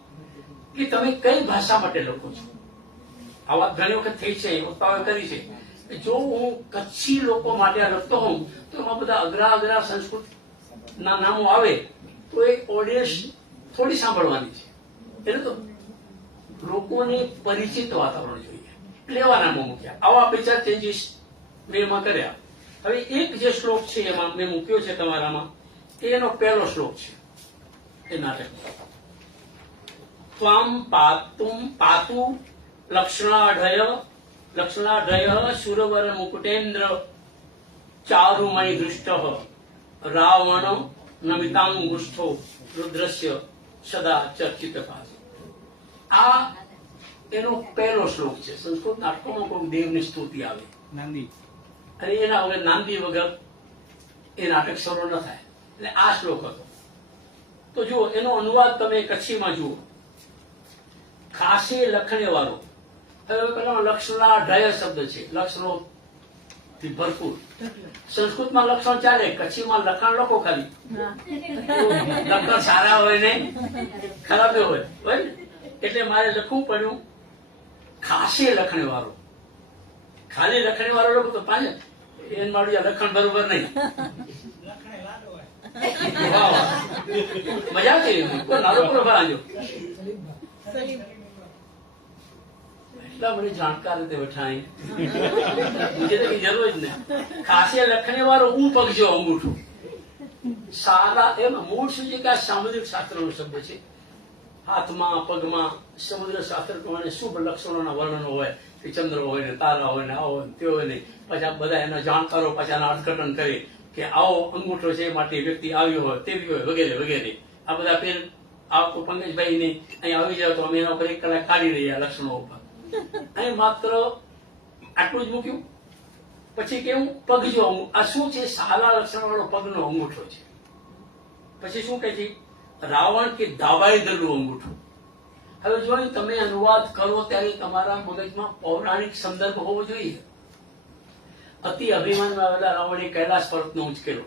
કે તમે કઈ ભાષા માટે લખો છો. આ વાત ઘણી વખત થઈ છે, વક્તાઓએ કરી છે જો હું કચ્છી લોકો માટે આ લખતો હોઉં તો એમાં બધા અઘરા સંસ્કૃત ના નામો આવે તો એ ઓડિયન્સ થોડી સાંભળવાની છે. એટલે તો લોકોને પરિચિત વાતાવરણ જોઈએ એટલે એવા નામો મૂક્યા. આવા 2-4 ચેન્જીસ મેં એમાં કર્યા. હવે એક જે શ્લોક છે એમાં મેં મૂક્યો છે તમારામાં, એનો પહેલો શ્લોક છે એ નાટક. ત્વામ પાતુ લક્ષણાઢય સુરવર મુકુટેન્દ્ર ચારુમય દૃષ્ટ રાવણ નમિતાંગુષ્ઠો રુદ્રસ્ય સદા ચર્ચિત પાસ. આ એનો પહેલો શ્લોક છે. સંસ્કૃત નાટકોમાં કોઈ દેવની સ્તુતિ આવે નાંદી અને એના વગર નાંદી વગર એ નાટક શરૂ ન થાય. એટલે આ શ્લોક હતો. તો જુઓ એનો અનુવાદ તમે કચ્છીમાં જુઓ. ખાસે લખણે વાળો. હવે પેલા લક્ષણાઢય શબ્દ છે, લક્ષણો થી ભરપૂર. સંસ્કૃતમાં લક્ષણ ચાલે, કચ્છીમાં લખાણ લખો ખાલી. લક્ષણ સારા હોય ને ખરાબ હોય ને. એટલે મારે લખવું પડ્યું ખાસે લખણે વાળો. ખાલી લખણે વાળો લખું તો પાછળ એને મારું લખણ બરોબર નહીં. વાહ વાહ, મજા આવી. કોઈ નાનો પ્રભાવ આજો એટલા મને જાણકાર રીતે બેઠા. મુझे तो જરૂર જ નહીં. ખાસે લખણે વાળો હું પગજો અંગૂઠું. સારા એમાં મૂળ શું છે કે આ સામુદ્રિક શાસ્ત્રનો શબ્દ છે. હાથમાં પગમાં સમુદ્ર શાસ્ત્ર પ્રમાણે શુભ લક્ષણોના વર્ણનો હોય કે ચંદ્ર હોય ને તારા હોય ને આવો હોય તે હોય ને પછી બધા એના જાણકારો પછી આના અર્થઘટન કરે કે આવો અંગૂઠો છે માટે વ્યક્તિ આવ્યો હોય તેવી હોય વગેરે વગેરે. આ બધા પેન આ પંકજભાઈ ને અહીં આવી જાવ તો અમે એના પર 1 કલાક કાઢી રહ્યા લક્ષણો ઉપર. અહીં માત્ર આટલું જ મૂક્યું. પછી કેવું પગજો. આ શું છે? સારા લક્ષણ વાળો પગનો અંગૂઠો છે. પછી શું કહે છે? રાવણ કે દાબાઈ દેલું અંગૂઠું. હવે જો તમે અનુવાદ કરો ત્યારે તમારા મગજમાં પૌરાણિક સંદર્ભ હોવો જોઈએ. અતિ અભિમાનમાં આવેલા રાવણે કૈલાસ પર્વતનો ઉંચકેલો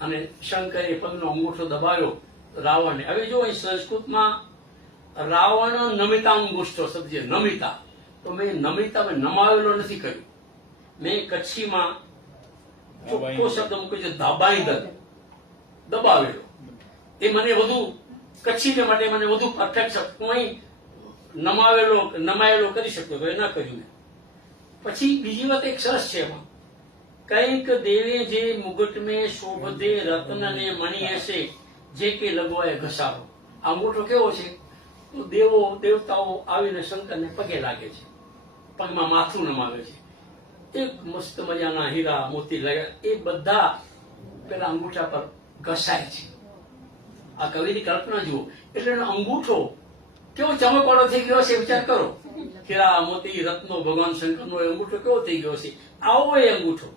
અને શંકરે પગનો અંગૂઠો દબાવ્યો રાવણને. હવે જો અહીં સંસ્કૃતમાં રાવણ નમિતાંગુષ્ઠો શબ્દ છે, નમિતા. તો મેં નમિતા નમાવેલો નથી કર્યું. મેં કચ્છીમાં ચોખ્ખો શબ્દ મૂક્યો છે દાબાઈદલ, દબાવેલો. એ મને વધુ કચ્છી માટે મને વધુ પરફેક્ટ શબ્દ. કોઈ નમાયેલો કરી શકતો તો એ ન કર્યું મેં. પછી બીજી વાત એક સરસ છે એમાં, કંઈક દેવે જે મુગટ મેં શોભદે રત્ન ને મણી હશે જે કે લગવાય ઘસારો. આ અંગૂઠો કેવો છે? તો દેવતાઓ આવીને શંકરને પગે લાગે છે, પગમાં માથું નમાવે છે. એક મસ્ત મજાના હીરા મોતી લાગ્યા એ બધા પેલા અંગૂઠા પર ઘસાય છે. આ કવિની કલ્પના જુઓ. એટલે એનો અંગૂઠો કેવો ચમકવાળો થઈ ગયો છે વિચાર કરો. હીરા મોતી રત્નો ભગવાન શંકરનો અંગૂઠો કેવો થઈ ગયો છે? આવો એ અંગૂઠો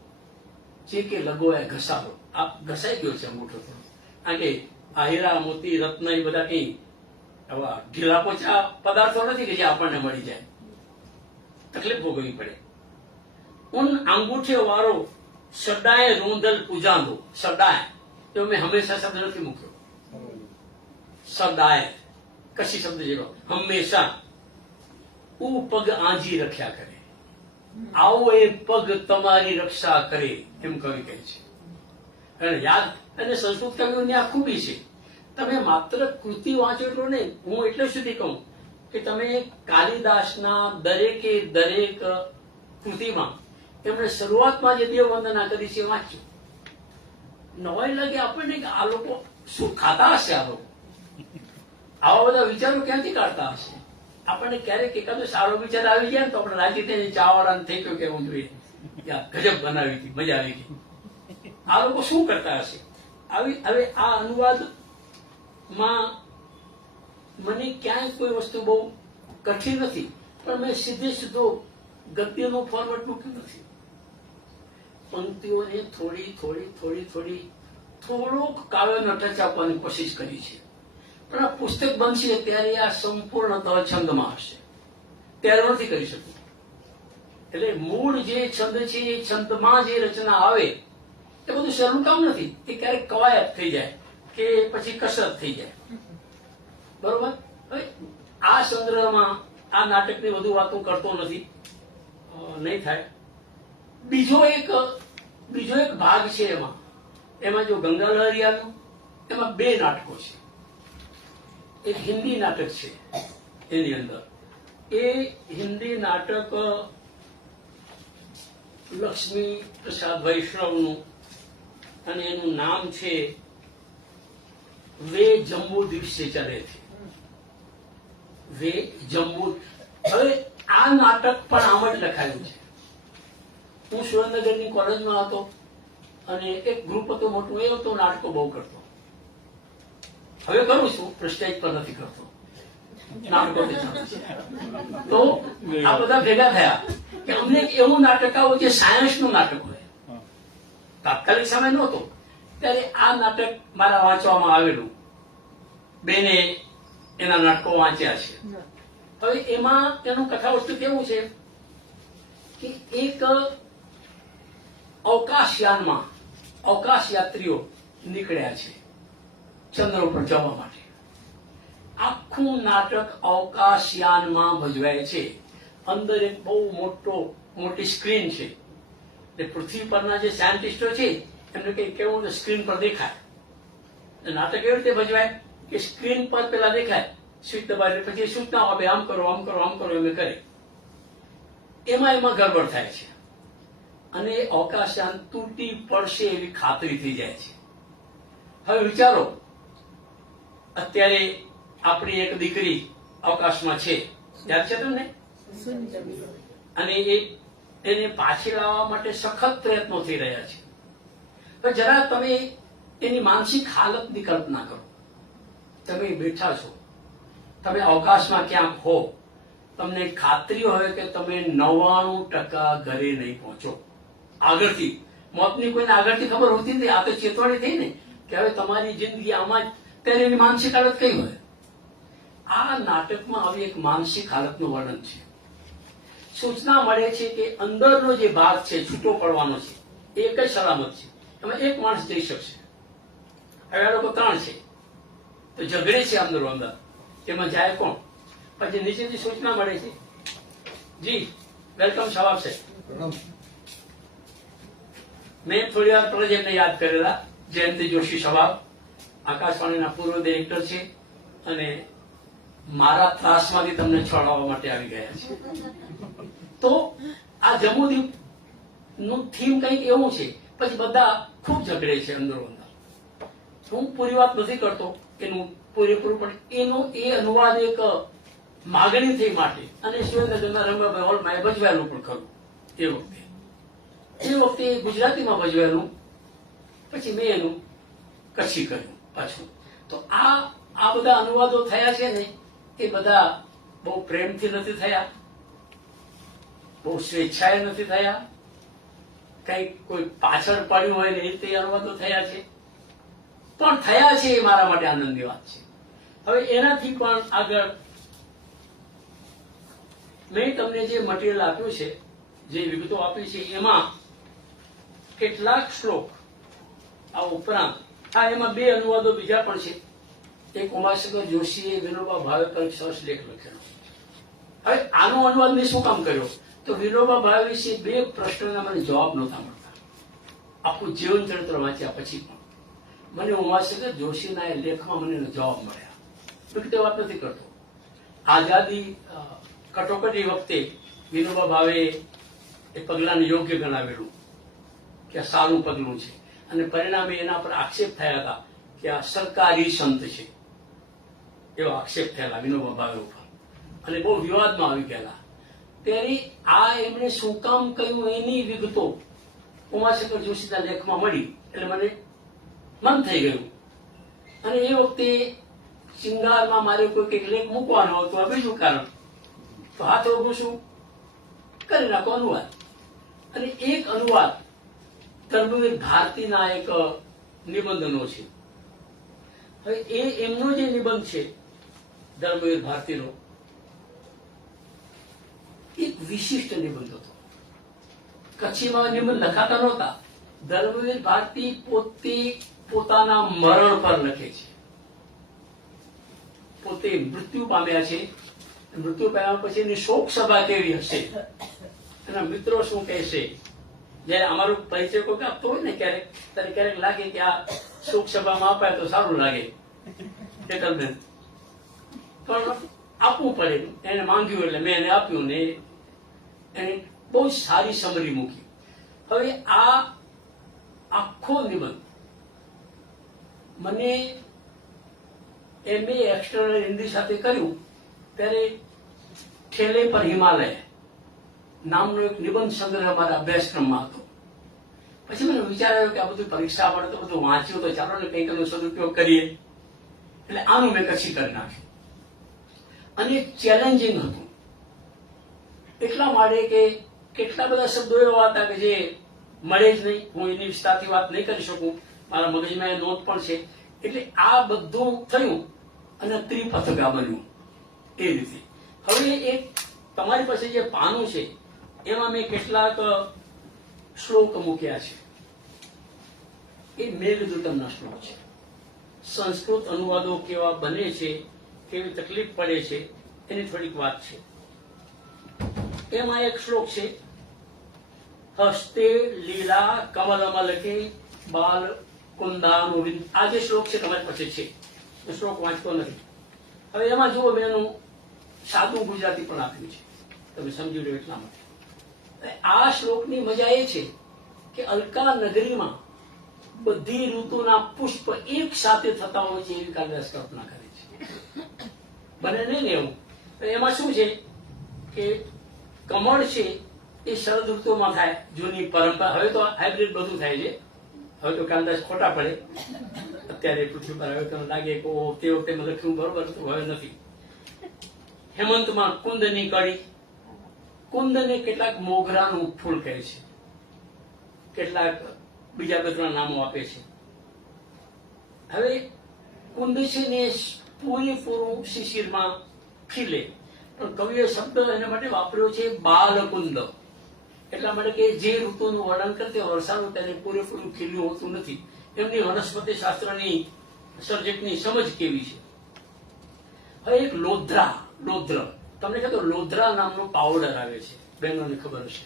જે કે લગોય ઘસારો. આ ઘસાઈ ગયો છે અંગૂઠો. કારણ કે આ હીરા મોતી રત્ન એ બધા કઈ આવા ઢીલા પોચા પદાર્થો નથી કે જે આપણને મળી જાય. તકલીફ ભોગવવી પડે. ઉન અંગૂઠે વાળો સડાય રોંદલ પૂજાંદો. સડાય તો મેં હંમેશા શબ્દ નથી મૂક્યો. સદાય કશી શબ્દ જેવો હંમેશા. ઉ પગ આંજી રખ્યા કરે. આવો એ પગ તમારી રક્ષા કરે એમ કવિ કહે છે. અને યાદ અને સંસ્કૃત કવિઓની આ ખૂબી છે. તમે માત્ર કૃતિ વાંચો એટલું નહીં. હું એટલે સુધી કહું કે તમે કાલિદાસના દરેકે દરેક કૃતિમાં એમણે શરૂઆતમાં જે દેવ વંદના કરી છે વાંચજો. નવાઈ લાગે આપણને કે આ લોકો શું ખાતા હશે. આ લોકો આવા બધા વિચારો ક્યાંથી કાઢતા હશે. આપણને ક્યારેક એકાદો સારો વિચાર આવી જાય ને તો આપણે રાજી થઈને ચા વાળાને થઈ ગયો કેવું જોઈએ ગજબ બનાવી હતી, મજા આવી ગઈ. આ લોકો શું કરતા હશે? હવે આ અનુવાદમાં મને ક્યાંય કોઈ વસ્તુ બહુ કઠિન નથી, પણ મેં સીધો ગદ્યનો ફોર્મેટ મૂક્યું નથી. પંક્તિઓને થોડોક કાવ્યનો ટચ આપવાની કોશિશ કરી છે. પણ આ પુસ્તક બનશે ત્યારે આ સંપૂર્ણતઃ છંદમાં હશે, ત્યારે નથી કરી શકું. એટલે મૂળ જે છંદ છે એ છંદમાં જે રચના આવે એ બધું સહેલું કામ નથી. એ ક્યારેક કવાયત થઈ જાય કે પછી કસરત થઈ જાય. બરોબર. હવે આ સંગ્રહમાં આ નાટકની વધુ વાતો કરતો નથી, નહીં થાય. બીજો એક ભાગ છે એમાં જો ગંગા લહરી આવ્યું એમાં 2 નાટકો છે. એક હિન્દી નાટક છે એની અંદર. એ હિન્દી નાટક લક્ષ્મી પ્રસાદ વૈષ્ણવનું અને એનું નામ છે વે જમ્બુ દિવસે ચલે છે. વે જમ્બુ. હવે આ નાટક પણ આમ જ લખાયું છે. હું સુરેન્દ્રનગરની કોલેજમાં હતો અને એક ગ્રુપ હતો મોટું, એ હતો નાટકો બહુ કરતો. હવે કરું છું પણ સ્ટેજ પર નથી કરતો, નાટકો તો આ બધા ભેગા થયા કે અમને એક એવું નાટક આવું જે સાયન્સનું નાટક હોય. તાત્કાલિક સમય નહોતો ત્યારે આ નાટક મારા વાંચવામાં આવેલું. બેને એના નાટકો વાંચ્યા છે. હવે એમાં એનું કથા વસ્તુ કેવું છે કે એક અવકાશયાનમાં અવકાશ યાત્રીઓ નીકળ્યા છે ચંદ્ર ઉપર જવા માટે. આખું નાટક અવકાશયાનમાં ભજવાય છે. અંદર એક બહુ મોટી સ્ક્રીન છે. પૃથ્વી પરના જે સાયન્ટિસ્ટો છે એમને કઈ કેવું સ્ક્રીન પર દેખાય. નાટક એવી રીતે ભજવાય કે સ્ક્રીન પર પેલા દેખાય, સ્વિચ દબાવી પછી સૂચના આપે, આમ કરો આમ કરો આમ કરો, એમ કરે. એમાં ગડબડ થાય છે અને અવકાશયાન તૂટી પડશે એવી ખાતરી થઈ જાય છે. હવે વિચારો, અત્યારે આપણી એક દીકરી અવકાશમાં છે, યાદ છે તમને? અને એને પાછી લાવવા માટે સખત પ્રયત્નો થઈ રહ્યા છે. તો જરા તમે એની માનસિક હાલતની કલ્પના કરો. તમે બેઠા છો, તમે અવકાશમાં ક્યાંક હો, તમને ખાતરી હોય કે તમે 99% ઘરે નહીં પહોંચો. આગળથી મોતની કોઈને આગળથી ખબર હોતી નથી. આ તો ચેતવણી થઈ ને કે હવે તમારી જિંદગી આમાં જ. ત્યારે એની માનસિક હાલત કઈ હોય? આ નાટકમાં આવી એક માનસિક હાલતનું વર્ણન છે. સૂચના મળે છે કે અંદરનો જે ભાગ છે છૂટો પડવાનો છે, એ એક જ સલામત છે, એમાં એક માણસ જઈ શકશે. હવે આ લોકો 3 છે તો ઝઘડે છે અંદર એમાં જાય કોણ? પછી નીચેથી સૂચના મળે છે. જી વેલકમ શવાબ સાહેબ. મેં થોડી વાર પહેલા જ એમને યાદ કરેલા, જયંતિ જોશી શવાબ, આકાશવાણીના પૂર્વ ડિરેક્ટર છે અને મારા ત્રાસમાંથી તમને છોડાવવા માટે આવી ગયા છે. તો આ જમ્મુદીપ નું થીમ કંઈક એવું છે. પછી બધા ખૂબ ઝઘડે છે અંદરો અંદર. હું પૂરી વાત નથી કરતો એનું પૂરેપૂરું, પણ એનો એ અનુવાદ એક માગણી થઈ માટે અને સુરેન્દ્રનગરના રંગાભાઈ હોલમાં એ ભજવાયેલું પણ ખરું. એ વખતે ગુજરાતીમાં ભજવાયેલું, પછી મેં એનું કચ્છી કર્યું પાછું. તો આ બધા અનુવાદો થયા છે ને એ બધા બહુ પ્રેમથી નથી થયા, બહુ સ્વેચ્છાએ નથી થયા, કઈ કોઈ પાછળ પડ્યું હોય ને એ રીતે અનુવાદો થયા છે, પણ થયા છે એ મારા માટે આનંદની વાત છે. હવે એનાથી પણ આગળ મેં તમને જે મટીરિયલ આપ્યું છે, જે વિગતો આપી છે, એમાં કેટલાક શ્લોક આ ઉપરાંત એમાં 2 અનુવાદો બીજા પણ છે. એક ઉમાશંકર જોશીએ વિનોબા ભાવે પર સરસ લેખ લખેલો. હવે આનો અનુવાદ મેં શું કામ કર્યો? તો વિનોબા ભાવે વિશે 2 પ્રશ્નોના મને જવાબ નહોતા મળતા. આખું જીવન ચરિત્ર વાંચ્યા પછી પણ મને ઉમાશંકર જોશીના એ લેખમાં મને જવાબ મળ્યા. વિગતે વાત નથી કરતો. આઝાદી કટોકટી વખતે વિનોબા ભાવે એ પગલાને યોગ્ય ગણાવેલું કે આ સારું પગલું છે, અને પરિણામે એના પર આક્ષેપ થયા હતા કે આ સરકારી સંત છે, એવો આક્ષેપ થયેલા વિનોબા ભાવે ઉપર, અને બહુ વિવાદમાં આવી ગયેલા. ત્યારે આ એમણે શું કામ કહ્યું એની વિગતો ઉમાશંકર જોશીના લેખમાં મળી એટલે મને મન થઈ ગયું. અને એ વખતે શિંગારમાં મારે કોઈ કંઈક લેખ મૂકવાનો હતો, આ બીજું કારણ, તો હાથ ઉભું શું કરી નાખો અનુવાદ. અને એક અનુવાદ ધર્મવીર ભારતીના એક નિબંધનો છે. હવે એમનો જે નિબંધ છે ધર્મવીર ભારતીનો, એક વિશિષ્ટ નિબંધ હતો. કચ્છીમાં નિબંધ લખાતા નહોતા. ધર્મવીર ભારતી પોતે પોતાના મરણ પર લખે છે. પોતે મૃત્યુ પામ્યા છે. મૃત્યુ પામ્યા પછી એની શોક સભા કેવી હશે, એના મિત્રો શું કહેશે, જયારે અમારો પરિચય કોઈ આપતો હોય ને ક્યારેક ત્યારે ક્યારેક લાગે કે આ શોક સભામાં અપાય તો સારું લાગે એકલબેન, પણ આપવું પડે. એને માંગ્યું એટલે મેં એને આપ્યું ને એને બહુ સારી સમરી મૂકી. હવે આ આખો નિબંધ મને MA એક્સટર્નલ હિન્દી સાથે કર્યું ત્યારે ઠેલે પર હિમાલય નામનો એક નિબંધ સંગ્રહ મારા અભ્યાસક્રમમાં હતો. પછી મને વિચાર આવ્યો કે આ બધું પરીક્ષા પડે તો બધું વાંચ્યું તો ચાલો ને કંઈક એનો સદુપયોગ કરીએ. એટલે આનું મેં કચ્છી કરી નાખ્યું. અને ચેલેન્જિંગ હતું એટલા માટે કે કેટલા બધા શબ્દો એવા હતા કે જે મળે જ નહીં. હું એની વિસ્તારથી વાત નહીં કરી શકું, મારા મગજમાં એ નોંધ પણ છે. એટલે આ બધું થયું અને ત્રિપથકા બન્યું એ રીતે. હવે એક તમારી પાસે જે પાનું છે એમાં મેં કેટલાક શ્લોક મૂક્યા છે. એ મેઘદૂતમના શ્લોક છે. સંસ્કૃત અનુવાદો કેવા બને છે, કેવી તકલીફ પડે છે એની થોડીક વાત છે. એમાં એક શ્લોક છે, હસ્તે લીલા કમલમલ કે બાલ કુંદાનુવિંદ. આ જે શ્લોક છે તમારી પાસે છે, એ શ્લોક વાંચતો નથી. હવે એમાં જુઓ મેં એનું સાદું ગુજરાતી પણ આપ્યું છે, તમે સમજી લો એટલા માટે. આ શ્લોકની મજા એ છે કે અલકા નગરીમાં બધી ઋતુના પુષ્પ એક સાથે થતા હોય છે એવી કાલિદાસ કલ્પના કરે છે. બને નહીં ને એવું. એમાં શું છે કે કમળ છે એ શરદ ઋતુમાં થાય, જૂની પરંપરા. હવે તો હાઇબ્રિડ બધું થાય છે. હવે તો કાલિદાસ ખોટા પડે અત્યારે પૃથ્વી પર. હવે તો લાગે કે તે વખતે મેં લખ્યું બરોબર હતું, હવે નથી. હેમંતમાં કુંદની કળી. કુંદને કેટલાક મોગરાનું ફૂલ કહે છે, કેટલાક બીજા બે ત્રણ નામો આપે છે. હવે કુંદ છે ને પૂરેપૂરું શિશિરમાં ખીલે, પણ કવિએ શબ્દ એના માટે વાપર્યો છે બાલકુંદ. એટલા માટે કે જે ઋતુનું વર્ણન કરते વર્ષાનું તેને પૂરેપૂરું ખીલ્યું હોતું નથી. એમની વનસ્પતિ શાસ્ત્રની સર્જકની સમજ કેવી છે. હવે એક લોધ્રા, તમને કહેતો લોધ્રા નામનો પાવડર આવે છે, બહેનોને ખબર હશે,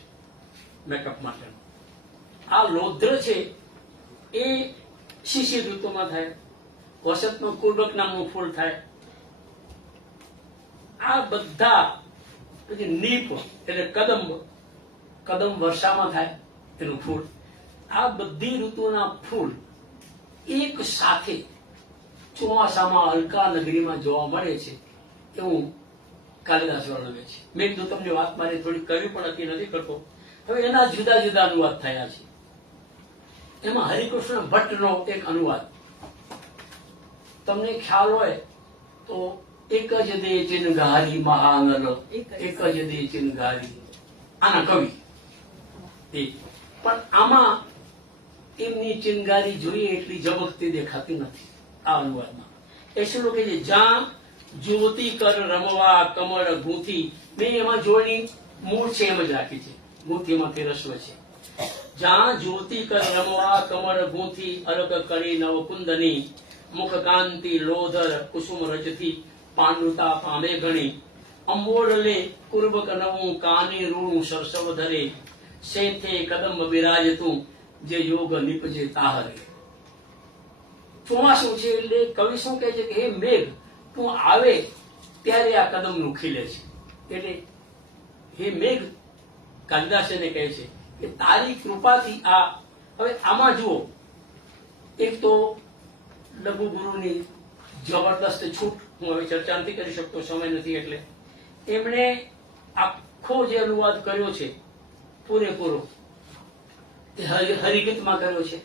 મેકઅપ માટે. આ લોધ્ર છે એ શિશિર ઋતુમાં થાય. વસંતમાં કુર્બક નામનું ફૂલ થાય. આ બધા પછી નીપ એટલે કદમ વર્ષામાં થાય એનું ફૂલ. આ બધી ઋતુના ફૂલ એક સાથે ચોમાસામાં અલકા નગરીમાં જોવા મળે છે એવું કાલિદાસ વર્ણવે છે. મેઘદૂતમની વાત મારે થોડી કરવી પણ હતી, નથી કરતો. હવે એના જુદા જુદા અનુવાદ થયા છે. એમાં હરિકૃષ્ણ ભટ્ટનો એક અનુવાદ તમને ખ્યાલ હોય તો, એક જ દે ચિનગારી મહાનલ, એક જ દે ચિનગારી. આના કવિ પણ આમાં એમની ચિનગારી જોઈએ એટલી ઝબકતી દેખાતી નથી આ અનુવાદમાં. એ શું કે છે, જ્યાં જ્યોતિ કર રમવા કમળ ગૂંથી. મેં એમાં જોડણી મૂળ છે એમ જ રાખી છે, ગૂંથીમાંથી રસ્વ છે. જ્યાં જ્યોતિ કર રમવા કમળ ગૂંથી, અલક કરી નવ કુંદની, મુખ કાંતિ લોધર કુસુમ રજથી, પાંડુતા પામે ગણી. અંબોડલે કુર્બક નવું કાની રૂણું સરસવ ધરે, શેથે કદમ બિરાજતું જે યોગ નિપજે તાહરે. ચોમાસું છે એટલે કવિ શું કહે છે કે હે મેઘ, તું આવે ત્યારે આ કદમનું ખીલે છે. એટલે હે મેઘ, કાલિદાસ એને કહે છે કે તારી કૃપાથી આ. હવે આમાં જુઓ, એક તો લઘુ ગુરુની જબરદસ્ત છૂટ, હું હવે ચર્ચા નથી કરી શકતો, સમય નથી. એટલે એમણે આખો જે અનુવાદ કર્યો છે પૂરેપૂરો તે હરિગીતમાં કર્યો છે.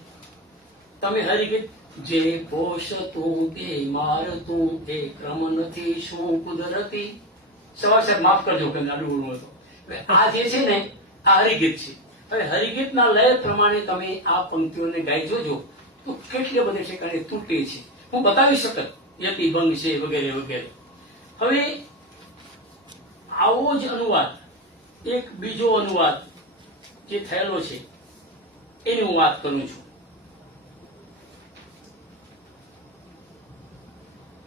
તમે હરિગીત જે પોષતું તે મારતું તે ક્રમ નથી શું કુદરતી. સવાસર માફ કરજો કે આડું હતો. આ જે છે ને આ હરિગીત છે. હવે હરિગીતના લય પ્રમાણે તમે આ પંક્તિઓને ગાઈ જોજો તો કેટલી બધી ઠેકાણે તૂટે છે. હું બતાવી શકત યતિ ભંગ છે વગેરે વગેરે. હવે આવો જ અનુવાદ એક બીજો અનુવાદ જે થયેલો છે એની હું વાત કરું છું.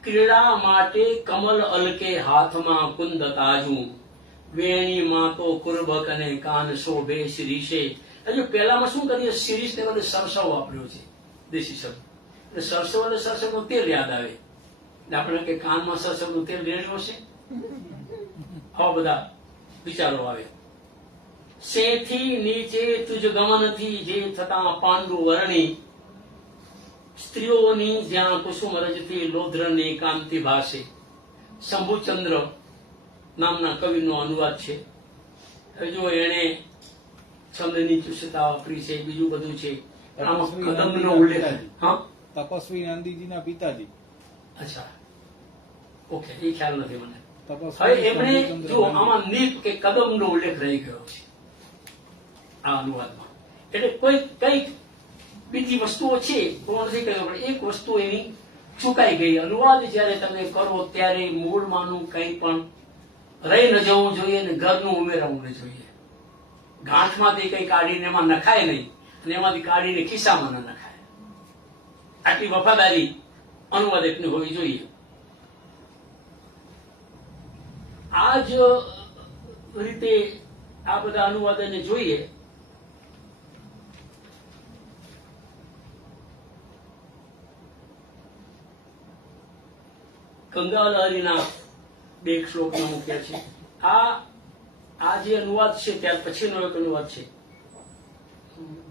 ક્રીડા માટે કમલ અલકે હાથમાં કુંદ તાજું, વેણીમાં તો કુર્બક અને કાન શોભે શ્રીશે, હજુ પહેલામાં શું કરીએ, શિરીષ ને બદલે સરસવ વાપર્યો છે, દેશી શબ્દ. એટલે સરસવ અને સરસવનું તેલ યાદ આવે એટલે આપણે કે કાનમાં સરસવનું તેલ રેડ્યું હશે, આવા બધા વિચારો આવે. સેથી નીચે તુજ ગમનથી જે થતા પાંડુ વર્ણી, સ્ત્રીઓની જ્યાં કુસુમ રજથી લોધ્રની કાંતિ ભાસે. શંભુચંદ્ર નામના કવિનો અનુવાદ છે. હવે જો એને છંદની ચુસ્તતા વાપરી છે, બીજું બધું છે, આમાં કદમનો ઉલ્લેખ. હા, તપસ્વી નંદીજીના પિતાજી. અચ્છા, ઓકે, એ ખ્યાલ નથી મને. તપસ્વી હવે એમણે શંભુચંદ્ર જો નંદી. આમાં નીપ કે કદમનો ઉલ્લેખ રહી ગયો છે આ અનુવાદમાં. એટલે કોઈ કઈક બીજી વસ્તુઓ છે, કોઈ નથી કહ્યું, પણ એક વસ્તુ એની ચૂકાઈ ગઈ. અનુવાદ જયારે તમે કરો ત્યારે મૂળમાંનું કંઈ પણ રહી ન જવું જોઈએ અને ઘરનું ઉમેરવું ન જોઈએ. ગાંઠમાંથી કંઈ કાઢીને એમાં નખાય નહીં અને એમાંથી કાઢીને ખિસ્સામાં ન નખાય. આટલી વફાદારી અનુવાદકની હોવી જોઈએ. આ જ રીતે આ બધા અનુવાદને જોઈએ ગંગાલહરીના બે શ્લોકમાં મૂક્યા છે. આ જે અનુવાદ છે ત્યાર પછીનો એક અનુવાદ છે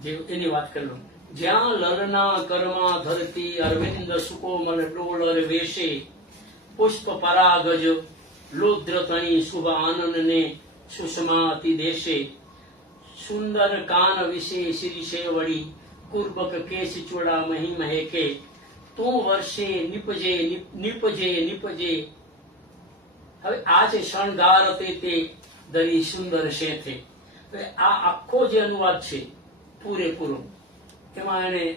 જે એની વાત કરી લઉં. જ્યાં લરના કરમાં ધરતી અરવિંદ સુકોમલ ડોલર વેશે, પુષ્પ પરાગજ લોદ્ર તણી શુભ આનંદને સુષમાતિ દેશે. સુંદર કાન વિશે શિરીષે વળી, કુર્બક કેશ ચોડા મહી મહેકે. તું વર્ષે નિપજે નિપજે નિપજે. હવે આ છે શણગાર તે દરી સુંદર શેથે. હવે આ આખો જે અનુવાદ છે પૂરેપૂરો, એમાં એને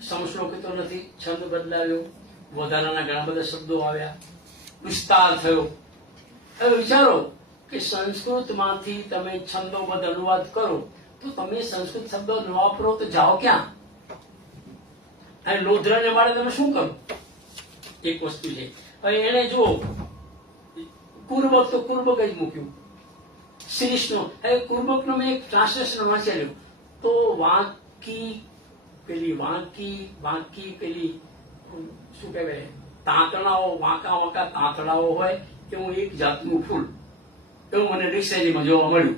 સંશ્લોકિતો નથી, છંદ બદલાવ્યો, વધારાના ઘણા બધા શબ્દો આવ્યા, વિસ્તાર થયો. હવે વિચારો કે સંસ્કૃતમાંથી તમે છંદોબદ્ધ અનુવાદ કરો તો તમે સંસ્કૃત શબ્દો ન વાપરો તો જાઓ ક્યાં? અને લોધરાને માટે તમે શું કરો? એક વસ્તુ છે. હવે એને જો કુર્બક તો કુર્બક જ મૂક્યું, શિરીષનો. હવે કુર્બકનો મેં એક ટ્રાન્સલેશન વાંચેલું તો વાંકી પેલી શું કહેવાય, તાંતણાઓ, વાંકા વાંકા તાંતણાઓ હોય એવું એક જાતનું ફૂલ, એવું મને ડિક્શનરીમાં જોવા મળ્યું.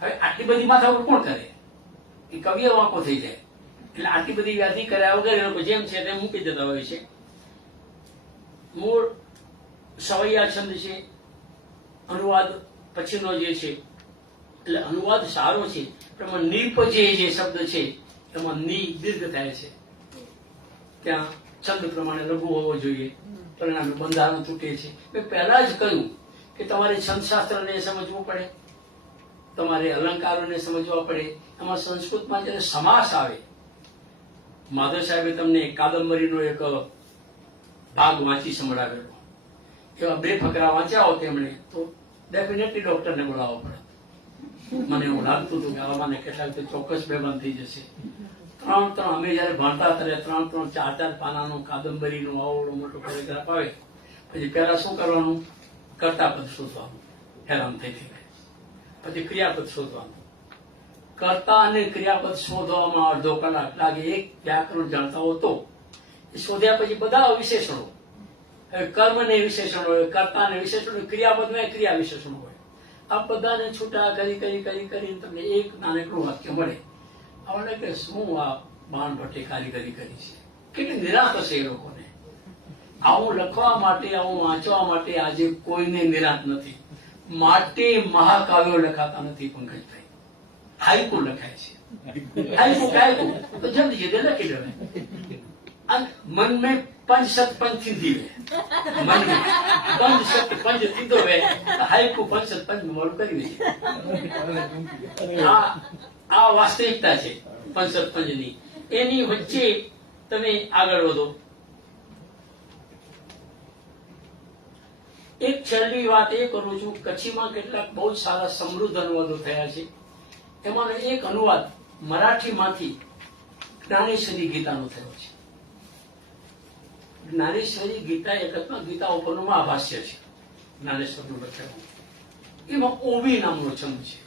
હવે આટલી બધી માથા કોણ કરે? એ કવિએ વાંકો થઈ જાય. એટલે આટલી બધી વ્યાધિ કર્યા વગર એ લોકો જેમ છે તેમ મૂકી દેતા હોય છે. મૂળ સવૈયા છંદ છે, અનુવાદ પછીનો જે છે. એટલે અનુવાદ સારો છે, પણ એમાં નિપજે જે શબ્દ છે એમાં ની દીર્ઘ થાય છે. ત્યાં છંદ પ્રમાણે લઘુ હોવો જોઈએ, પરિણામે બંધારણ તૂટે છે. મેં પહેલા જ કહ્યું કે તમારે છંદશાસ્ત્રને સમજવું પડે, તમારે અલંકારોને સમજવા પડે. એમાં સંસ્કૃતમાં જયારે સમાસ આવે, માધવ સાહેબે તમને કાદંબરીનો એક ભાગ વાંચી સંભળાવેલો, એવા 2 ફકરા વાંચ્યા હોત તેમણે તો ડેફિનેટલી ડોક્ટરને બોલાવવો પડે. મને એવું લાગતું હતું કે આવા મને કેટલાક તો ચોક્કસ બેભાન થઈ જશે. 3 અમે જયારે ભણતા ત્યારે 3 4 પાનાનું કાદંબરીનું આવડો મોટો પેરેગ્રાફ આવે, પછી પહેલા શું કરવાનું? કર્તાપદ શોધવાનું, હેરાન થઈ ગઈ. પછી ક્રિયાપદ શોધવાનું. કર્તા અને ક્રિયાપદ શોધવામાં અડધો કલાક લાગે. એક વ્યાકરણ જાણતા હો તો એ શોધ્યા પછી બધા વિશેષણો, હવે કર્મને વિશેષણ હોય, કર્તાને વિશેષણ, ક્રિયાપદમાં ક્રિયા વિશેષણ હોય. આ બધાને છૂટા કરીને તમને એક નાનકડું વાક્ય મળે. આપણે કે શું આ બાણ ભટ્ટે કારીગરી કરી છે, કેટલી નિરાંત હશે એ લોકોને. આવું લખવા માટે, આવું વાંચવા માટે આજે કોઈને નિરાંત નથી. માટે મહાકાવ્યો લખાતા નથી પંકજભાઈ, હાઈકુ લખાય છે. હાઈકુ તો જલ્દી જલ્દી લખી દેવાય. અને મન મેં પંચ સત પંચ થીધી મન મેં પંચ સત પંચ થીધો વે હાઈકુ પંચ સત પંચ મોડું કરી દે. આ વાસ્તવિકતા છે પંચ સત પંચની. એની વચ્ચે તમે આગળ વધો. એક છેલ્લી વાત એ કરું છું, કચ્છીમાં કેટલાક બહુ સારા સમૃદ્ધ અનુવાદો થયા છે. એમાંનો એક અનુવાદ મરાઠીમાંથી જ્ઞાનેશ્વરી ગીતાનો થયો છે. જ્ઞાનેશ્વરી ગીતા એકતમાં ગીતા ઉપરનું મહાભાષ્ય છે, જ્ઞાનેશ્વરનું લખેલું. એમાં ઓવી નામનો છંદ છે.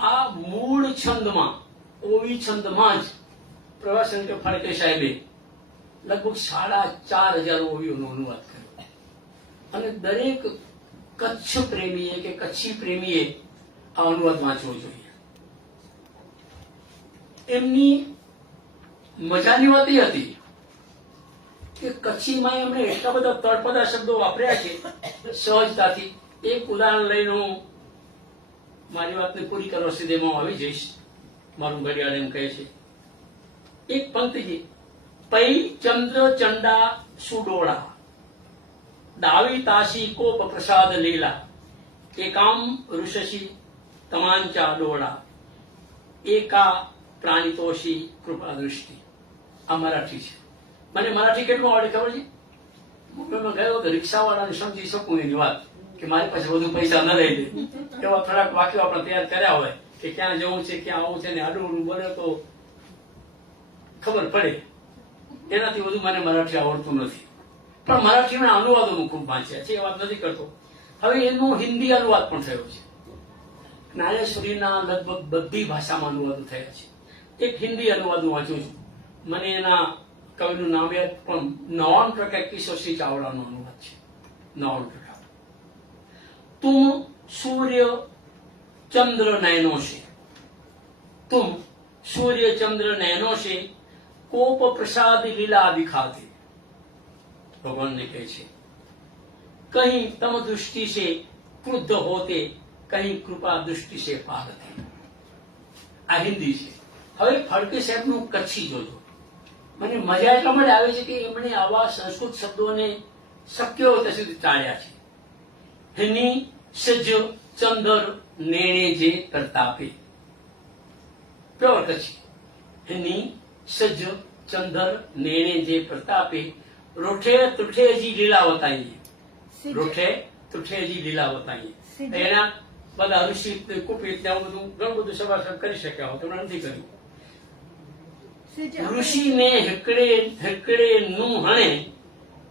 આ મૂળ છંદમાં, ઓવી છંદમાં જ પ્રભાશંકર ફાળકે સાહેબે લગભગ 4,500 ઓવીઓનો અનુવાદ કર્યો. અને દરેક કચ્છ પ્રેમીએ કે કચ્છી પ્રેમીએ આ અનુવાદ વાંચવો જોઈએ. એમની મજાની વાત એ હતી કે કચ્છીમાં એમણે એટલા બધા તળપદા શબ્દો વાપર્યા છે સહજતાથી. એક ઉદાહરણ લઈને હું મારી વાતને પૂરી કરવા સીધેમાં આવી જઈશ. મારું ઘડિયાળ એમ કહે છે, એક પંક્તિ છે, પૈ ચંદ્ર ચંડા સુડોળા દાવી તાશી કોપ પ્રસાદ લીલા એકામ ઋષસી તમાંચા ડોળા એકા પ્રાણિતોષી કૃપા દૃષ્ટિ. આ મરાઠી છે. મને મરાઠી કેટલું આવડે ખબર છે? મુંબઈમાં ગયો તો રિક્ષાવાળાને સમજી શકું એની વાત કે મારી પાસે વધુ પૈસા ન લઈ દે. એવા થોડાક વાક્યો આપણે તૈયાર કર્યા હોય કે ક્યાં જવું છે, ક્યાં આવું છે, ને આડું બોલે તો ખબર પડે. એનાથી વધુ મને મરાઠી આવડતું નથી. પણ મરાઠીના અનુવાદો હું ખૂબ વાંચ્યા છે, એ વાત નથી કરતો. હવે એનો હિન્દી અનુવાદ પણ થયો છે. જ્ઞાનેશ્વરીના લગભગ બધી ભાષામાં અનુવાદો થયા છે. એક હિન્દી અનુવાદ હું વાંચું છું. મને એના કવિનું નામ યાદ પણ 99% કિશોરસિંહ ચાવડાનો અનુવાદ છે. 99%. તુમ સૂર્ય ચંદ્ર નયનો છે, તુમ સૂર્ય ચંદ્ર नयनों से कोप प्रसाद लीला दिखाते. भगवान ने कहे છે, कहीं तम दृष्टि से क्रुद्ध होते, कहीं कृपा दृष्टि से पागते. આ હિન્દી છે. હવે ફડકે સાહેબનું કચ્છી જોજો. મને મજા એટલા માટે આવે છે કે એમણે આવા સંસ્કૃત શબ્દોને શક્ય હોય ત્યાં સુધી ટાળ્યા છે. હેની સજ ચંદર નેણે જે પ્રતાપે. પ્યોર કચ્છી. હેની સજ ચંદર નેણે જે પ્રતાપે રોઠે તુઠેજી લીલા બતાવીએ. રોઠે તુઠેજી લીલા બતાવીએ. એના બધા ઋષિ કુપિત બધું ઘણું બધું સભાસદ કરી શક્યા હોય, તેમણે નથી કર્યું. ઋષિને હેકડે નું હણે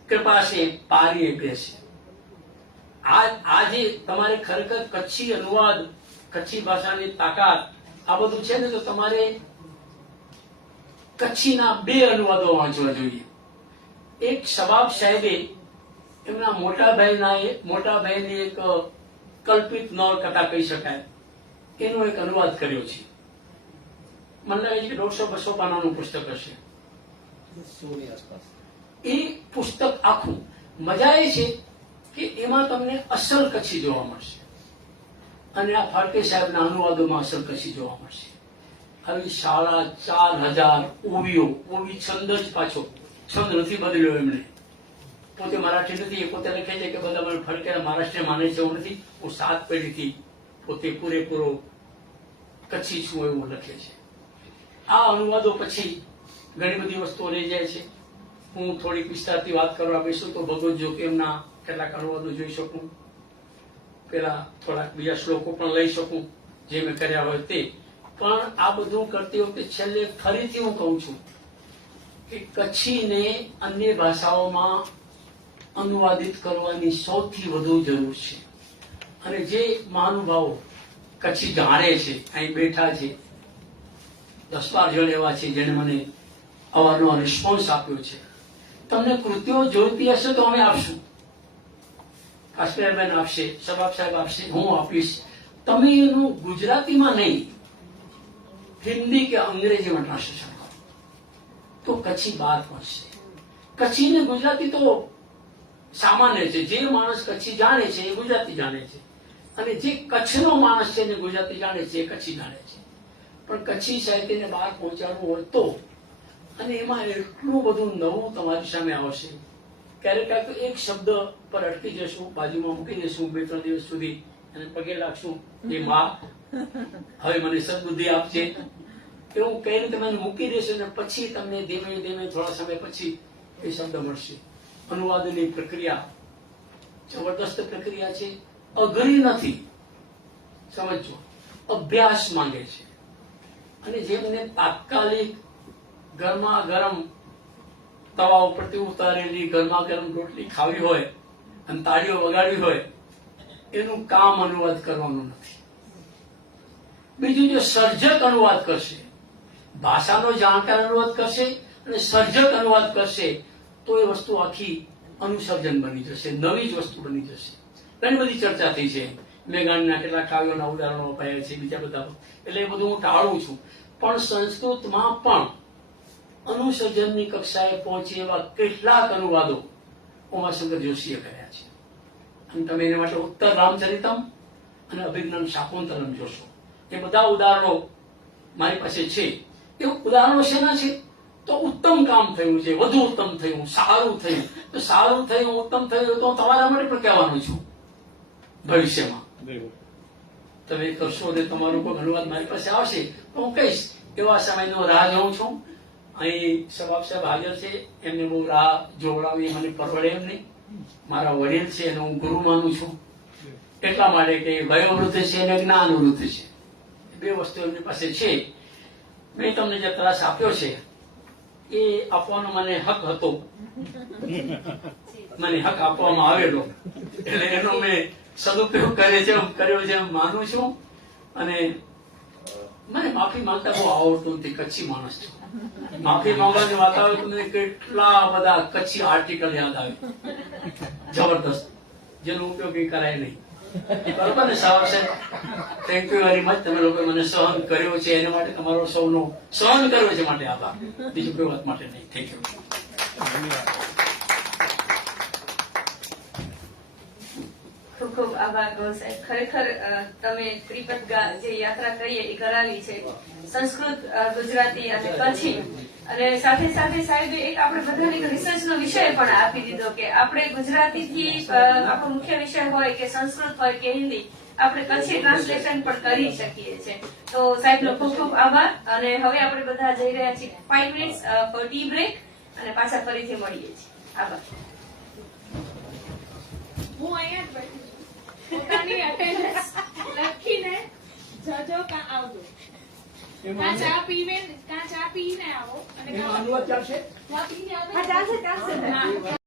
કૃપા છે પારી બેસે. આજે તમારે ખરેખર કચ્છી અનુવાદ, કચ્છી ભાષાની તાકાત આ બધું છે ને, તો તમારે કચ્છીના 2 અનુવાદો વાંચવા જોઈએ. એક શબાબ સાહેબે એમના મોટા ભાઈની એક કલ્પિત નવલકથા કહી શકાય એનો એક અનુવાદ કર્યો છે. મને લાગે છે કે 150-200 પાનાનું પુસ્તક હશે. એ પુસ્તક આખું મજા એ છે કે એમાં તમને અસલ કચ્છી જોવા મળશે અને આ ફાળકે સાહેબના અનુવાદોમાં અસલ કચ્છી જોવા મળશે. આવી 4,500 ઓવીઓ, ઓવી છંદ જ પાછો, છંદ નથી બદલ્યો એમણે. પોતે મરાઠી નથી, એ પોતે લખે છે કે બધા મને ફડકે મહારાષ્ટ્ર માને છે, એવું નથી. હું 7 પેઢીથી પોતે પૂરેપૂરો કચ્છી છું એવું લખે છે. આ અનુવાદો પછી ઘણી બધી વસ્તુઓ રહી જાય છે. હું થોડીક વિસ્તારથી વાત કરવા બેસું તો ભગવત જો કે એમના કેટલાક અનુવાદો જોઈ શકું, પેલા થોડાક બીજા શ્લોકો પણ લઈ શકું જે મેં કર્યા હોય તે. પણ આ બધું કરતી વખતે છેલ્લે ફરીથી હું કહું છું કે કચ્છીને અન્ય ભાષાઓમાં અનુવાદિત કરવાની સૌથી વધુ જરૂર છે. અને જે મહાનુભાવો કચ્છી જાણે છે, અહીં બેઠા છે, 10-12 જણ એવા છે જેને મને અવારનવાર રિસ્પોન્સ આપ્યો છે. તમને કૃતિઓ જોઈતી હશે તો અમે આપશું. કાશ્મીરબેન આપશે, શબાબ સાહેબ આપશે, હું આપીશ. તમે એનું ગુજરાતીમાં નહીં, હિન્દી કે અંગ્રેજીમાં ટ્રાન્સલેશન કરો તો કચ્છી બાદ પડશે. કચ્છી ને ગુજરાતી તો સામાન્ય છે. જે માણસ કચ્છી જાણે છે એ ગુજરાતી જાણે છે, અને જે કચ્છનો માણસ છે ને ગુજરાતી જાણે છે એ કચ્છી જાણે છે. પણ કચ્છી સાહિત્યને બહાર પહોંચાડવું હોય તો, અને એમાં એટલું બધું નવું તમારી સામે આવશે. ક્યારેક એક શબ્દ પર અટકી જશું, બાજુમાં મૂકી દઈશું 2-3 દિવસ સુધી અને પગે લાગશું, એ માં હવે મને સદબુદ્ધિ આપજે એવું કહીને તમે મૂકી દેશો ને પછી તમને ધીમે ધીમે થોડા સમય પછી એ શબ્દ મળશે. અનુવાદની પ્રક્રિયા જબરદસ્ત પ્રક્રિયા છે, અઘરી નથી. સમજો, અભ્યાસ માંગે છે. અને જેમને તાત્કાલિક ગરમા ગરમ તવા ઉપરથી ઉતારેલી ગરમા ગરમ રોટલી ખાવી હોય અને તાળીઓ વગાડવી હોય, એનું કામ અનુવાદ કરવાનું નથી. બીજું જો સર્જક અનુવાદ કરશે, ભાષાનો જાણકાર અનુવાદ કરશે અને સર્જક અનુવાદ કરશે તો એ વસ્તુ આખી અનુસર્જન બની જશે, નવી જ વસ્તુ બની જશે. ઘણી બધી ચર્ચા થઈ છે, મેઘાણીના કેટલાક કાવ્યોના ઉદાહરણો અપાયા છે, બીજા બધા, એટલે એ બધું હું ટાળું છું. પણ સંસ્કૃતમાં પણ અનુસર્જનની કક્ષાએ પહોંચી એવા કેટલાક અનુવાદો ઉમાશંકર જોશીએ કર્યા છે. અને તમે એના માટે ઉત્તર રામચરિતમ અને અભિજ્ઞાન શાકુંતલમ જોશો. એ બધા ઉદાહરણો મારી પાસે છે. એ ઉદાહરણો શેના છે? તો ઉત્તમ કામ થયું છે, વધુ ઉત્તમ થયું, સારું થયું. તો સારું થયું, ઉત્તમ થયું તો હું તમારા માટે પણ કહેવાનું છું. ભવિષ્યમાં તમે કરશો ને તમારો કોઈ અનુવાદ મારી પાસે આવશે તો હું કહીશ. એવા સમયનો રાહ જોઉં છું. અહીં સબાબ સાહેબ હાજર છે, એમને બહુ રાહ જોવડાવી મને પરવડે એમ નહીં. મારા વડીલ છે એને હું ગુરુ માનું છું, એટલા માટે કે વયોવૃદ્ધ છે અને જ્ઞાનવૃદ્ધ છે. બે વસ્તુ એમની પાસે છે. મેં તમને જે ત્રાસ આપ્યો છે એ આપવાનો મને હક હતો, મને હક આપવામાં આવેલો, એટલે એનો મેં સદુપયોગ કર્યો છે એમ માનું છું. અને મને માફી માંગતા બહુ આવડતું નથી, કચ્છી માણસ છું. માફી માંગવાની વાત આવે તો મને કેટલા બધા કચ્છી આર્ટિકલ યાદ આવે, જબરદસ્ત, જેનો ઉપયોગ એ કરાય નહીં. બરોબર ને સાહેબ? Thank you very much. તમે લોકો મને સહન કર્યો છે એના માટે તમારો સૌનો સહન કર્યો છે માટે આભાર, બીજું કોઈ વાત માટે નહીં. Thank you. ખૂબ ખૂબ આભાર ગૌર સાહેબ. ખરેખર તમે ત્રિપદગા જે યાત્રા કરીએ એ કરાવી છે, સંસ્કૃત, ગુજરાતી અને કચ્છી. અને સાથે સાથે સાહેબે એક આપણે બધાને એક રિસર્ચનો વિષય પણ આપી દીધો કે આપણે ગુજરાતીથી આપણો મુખ્ય વિષય હોય કે સંસ્કૃત હોય કે હિન્દી, આપણે કચ્છી ટ્રાન્સલેશન પણ કરી શકીએ છીએ. તો સાહેબનો ખૂબ ખૂબ આભાર. અને હવે આપણે બધા જઈ રહ્યા છીએ 5 મિનિટ્સ ફોર ટી બ્રેક અને પાછા ફરીથી મળીએ છીએ. આભાર. હું અહીંયા જ બેઠી છું. પોતાની અટેન્ડન્સ લખીને જજો કાં આવજો. કાં ચા પીને આવો અને ચાલશે. ચા પીને આવો. ચાલશે ચાલશે. હા.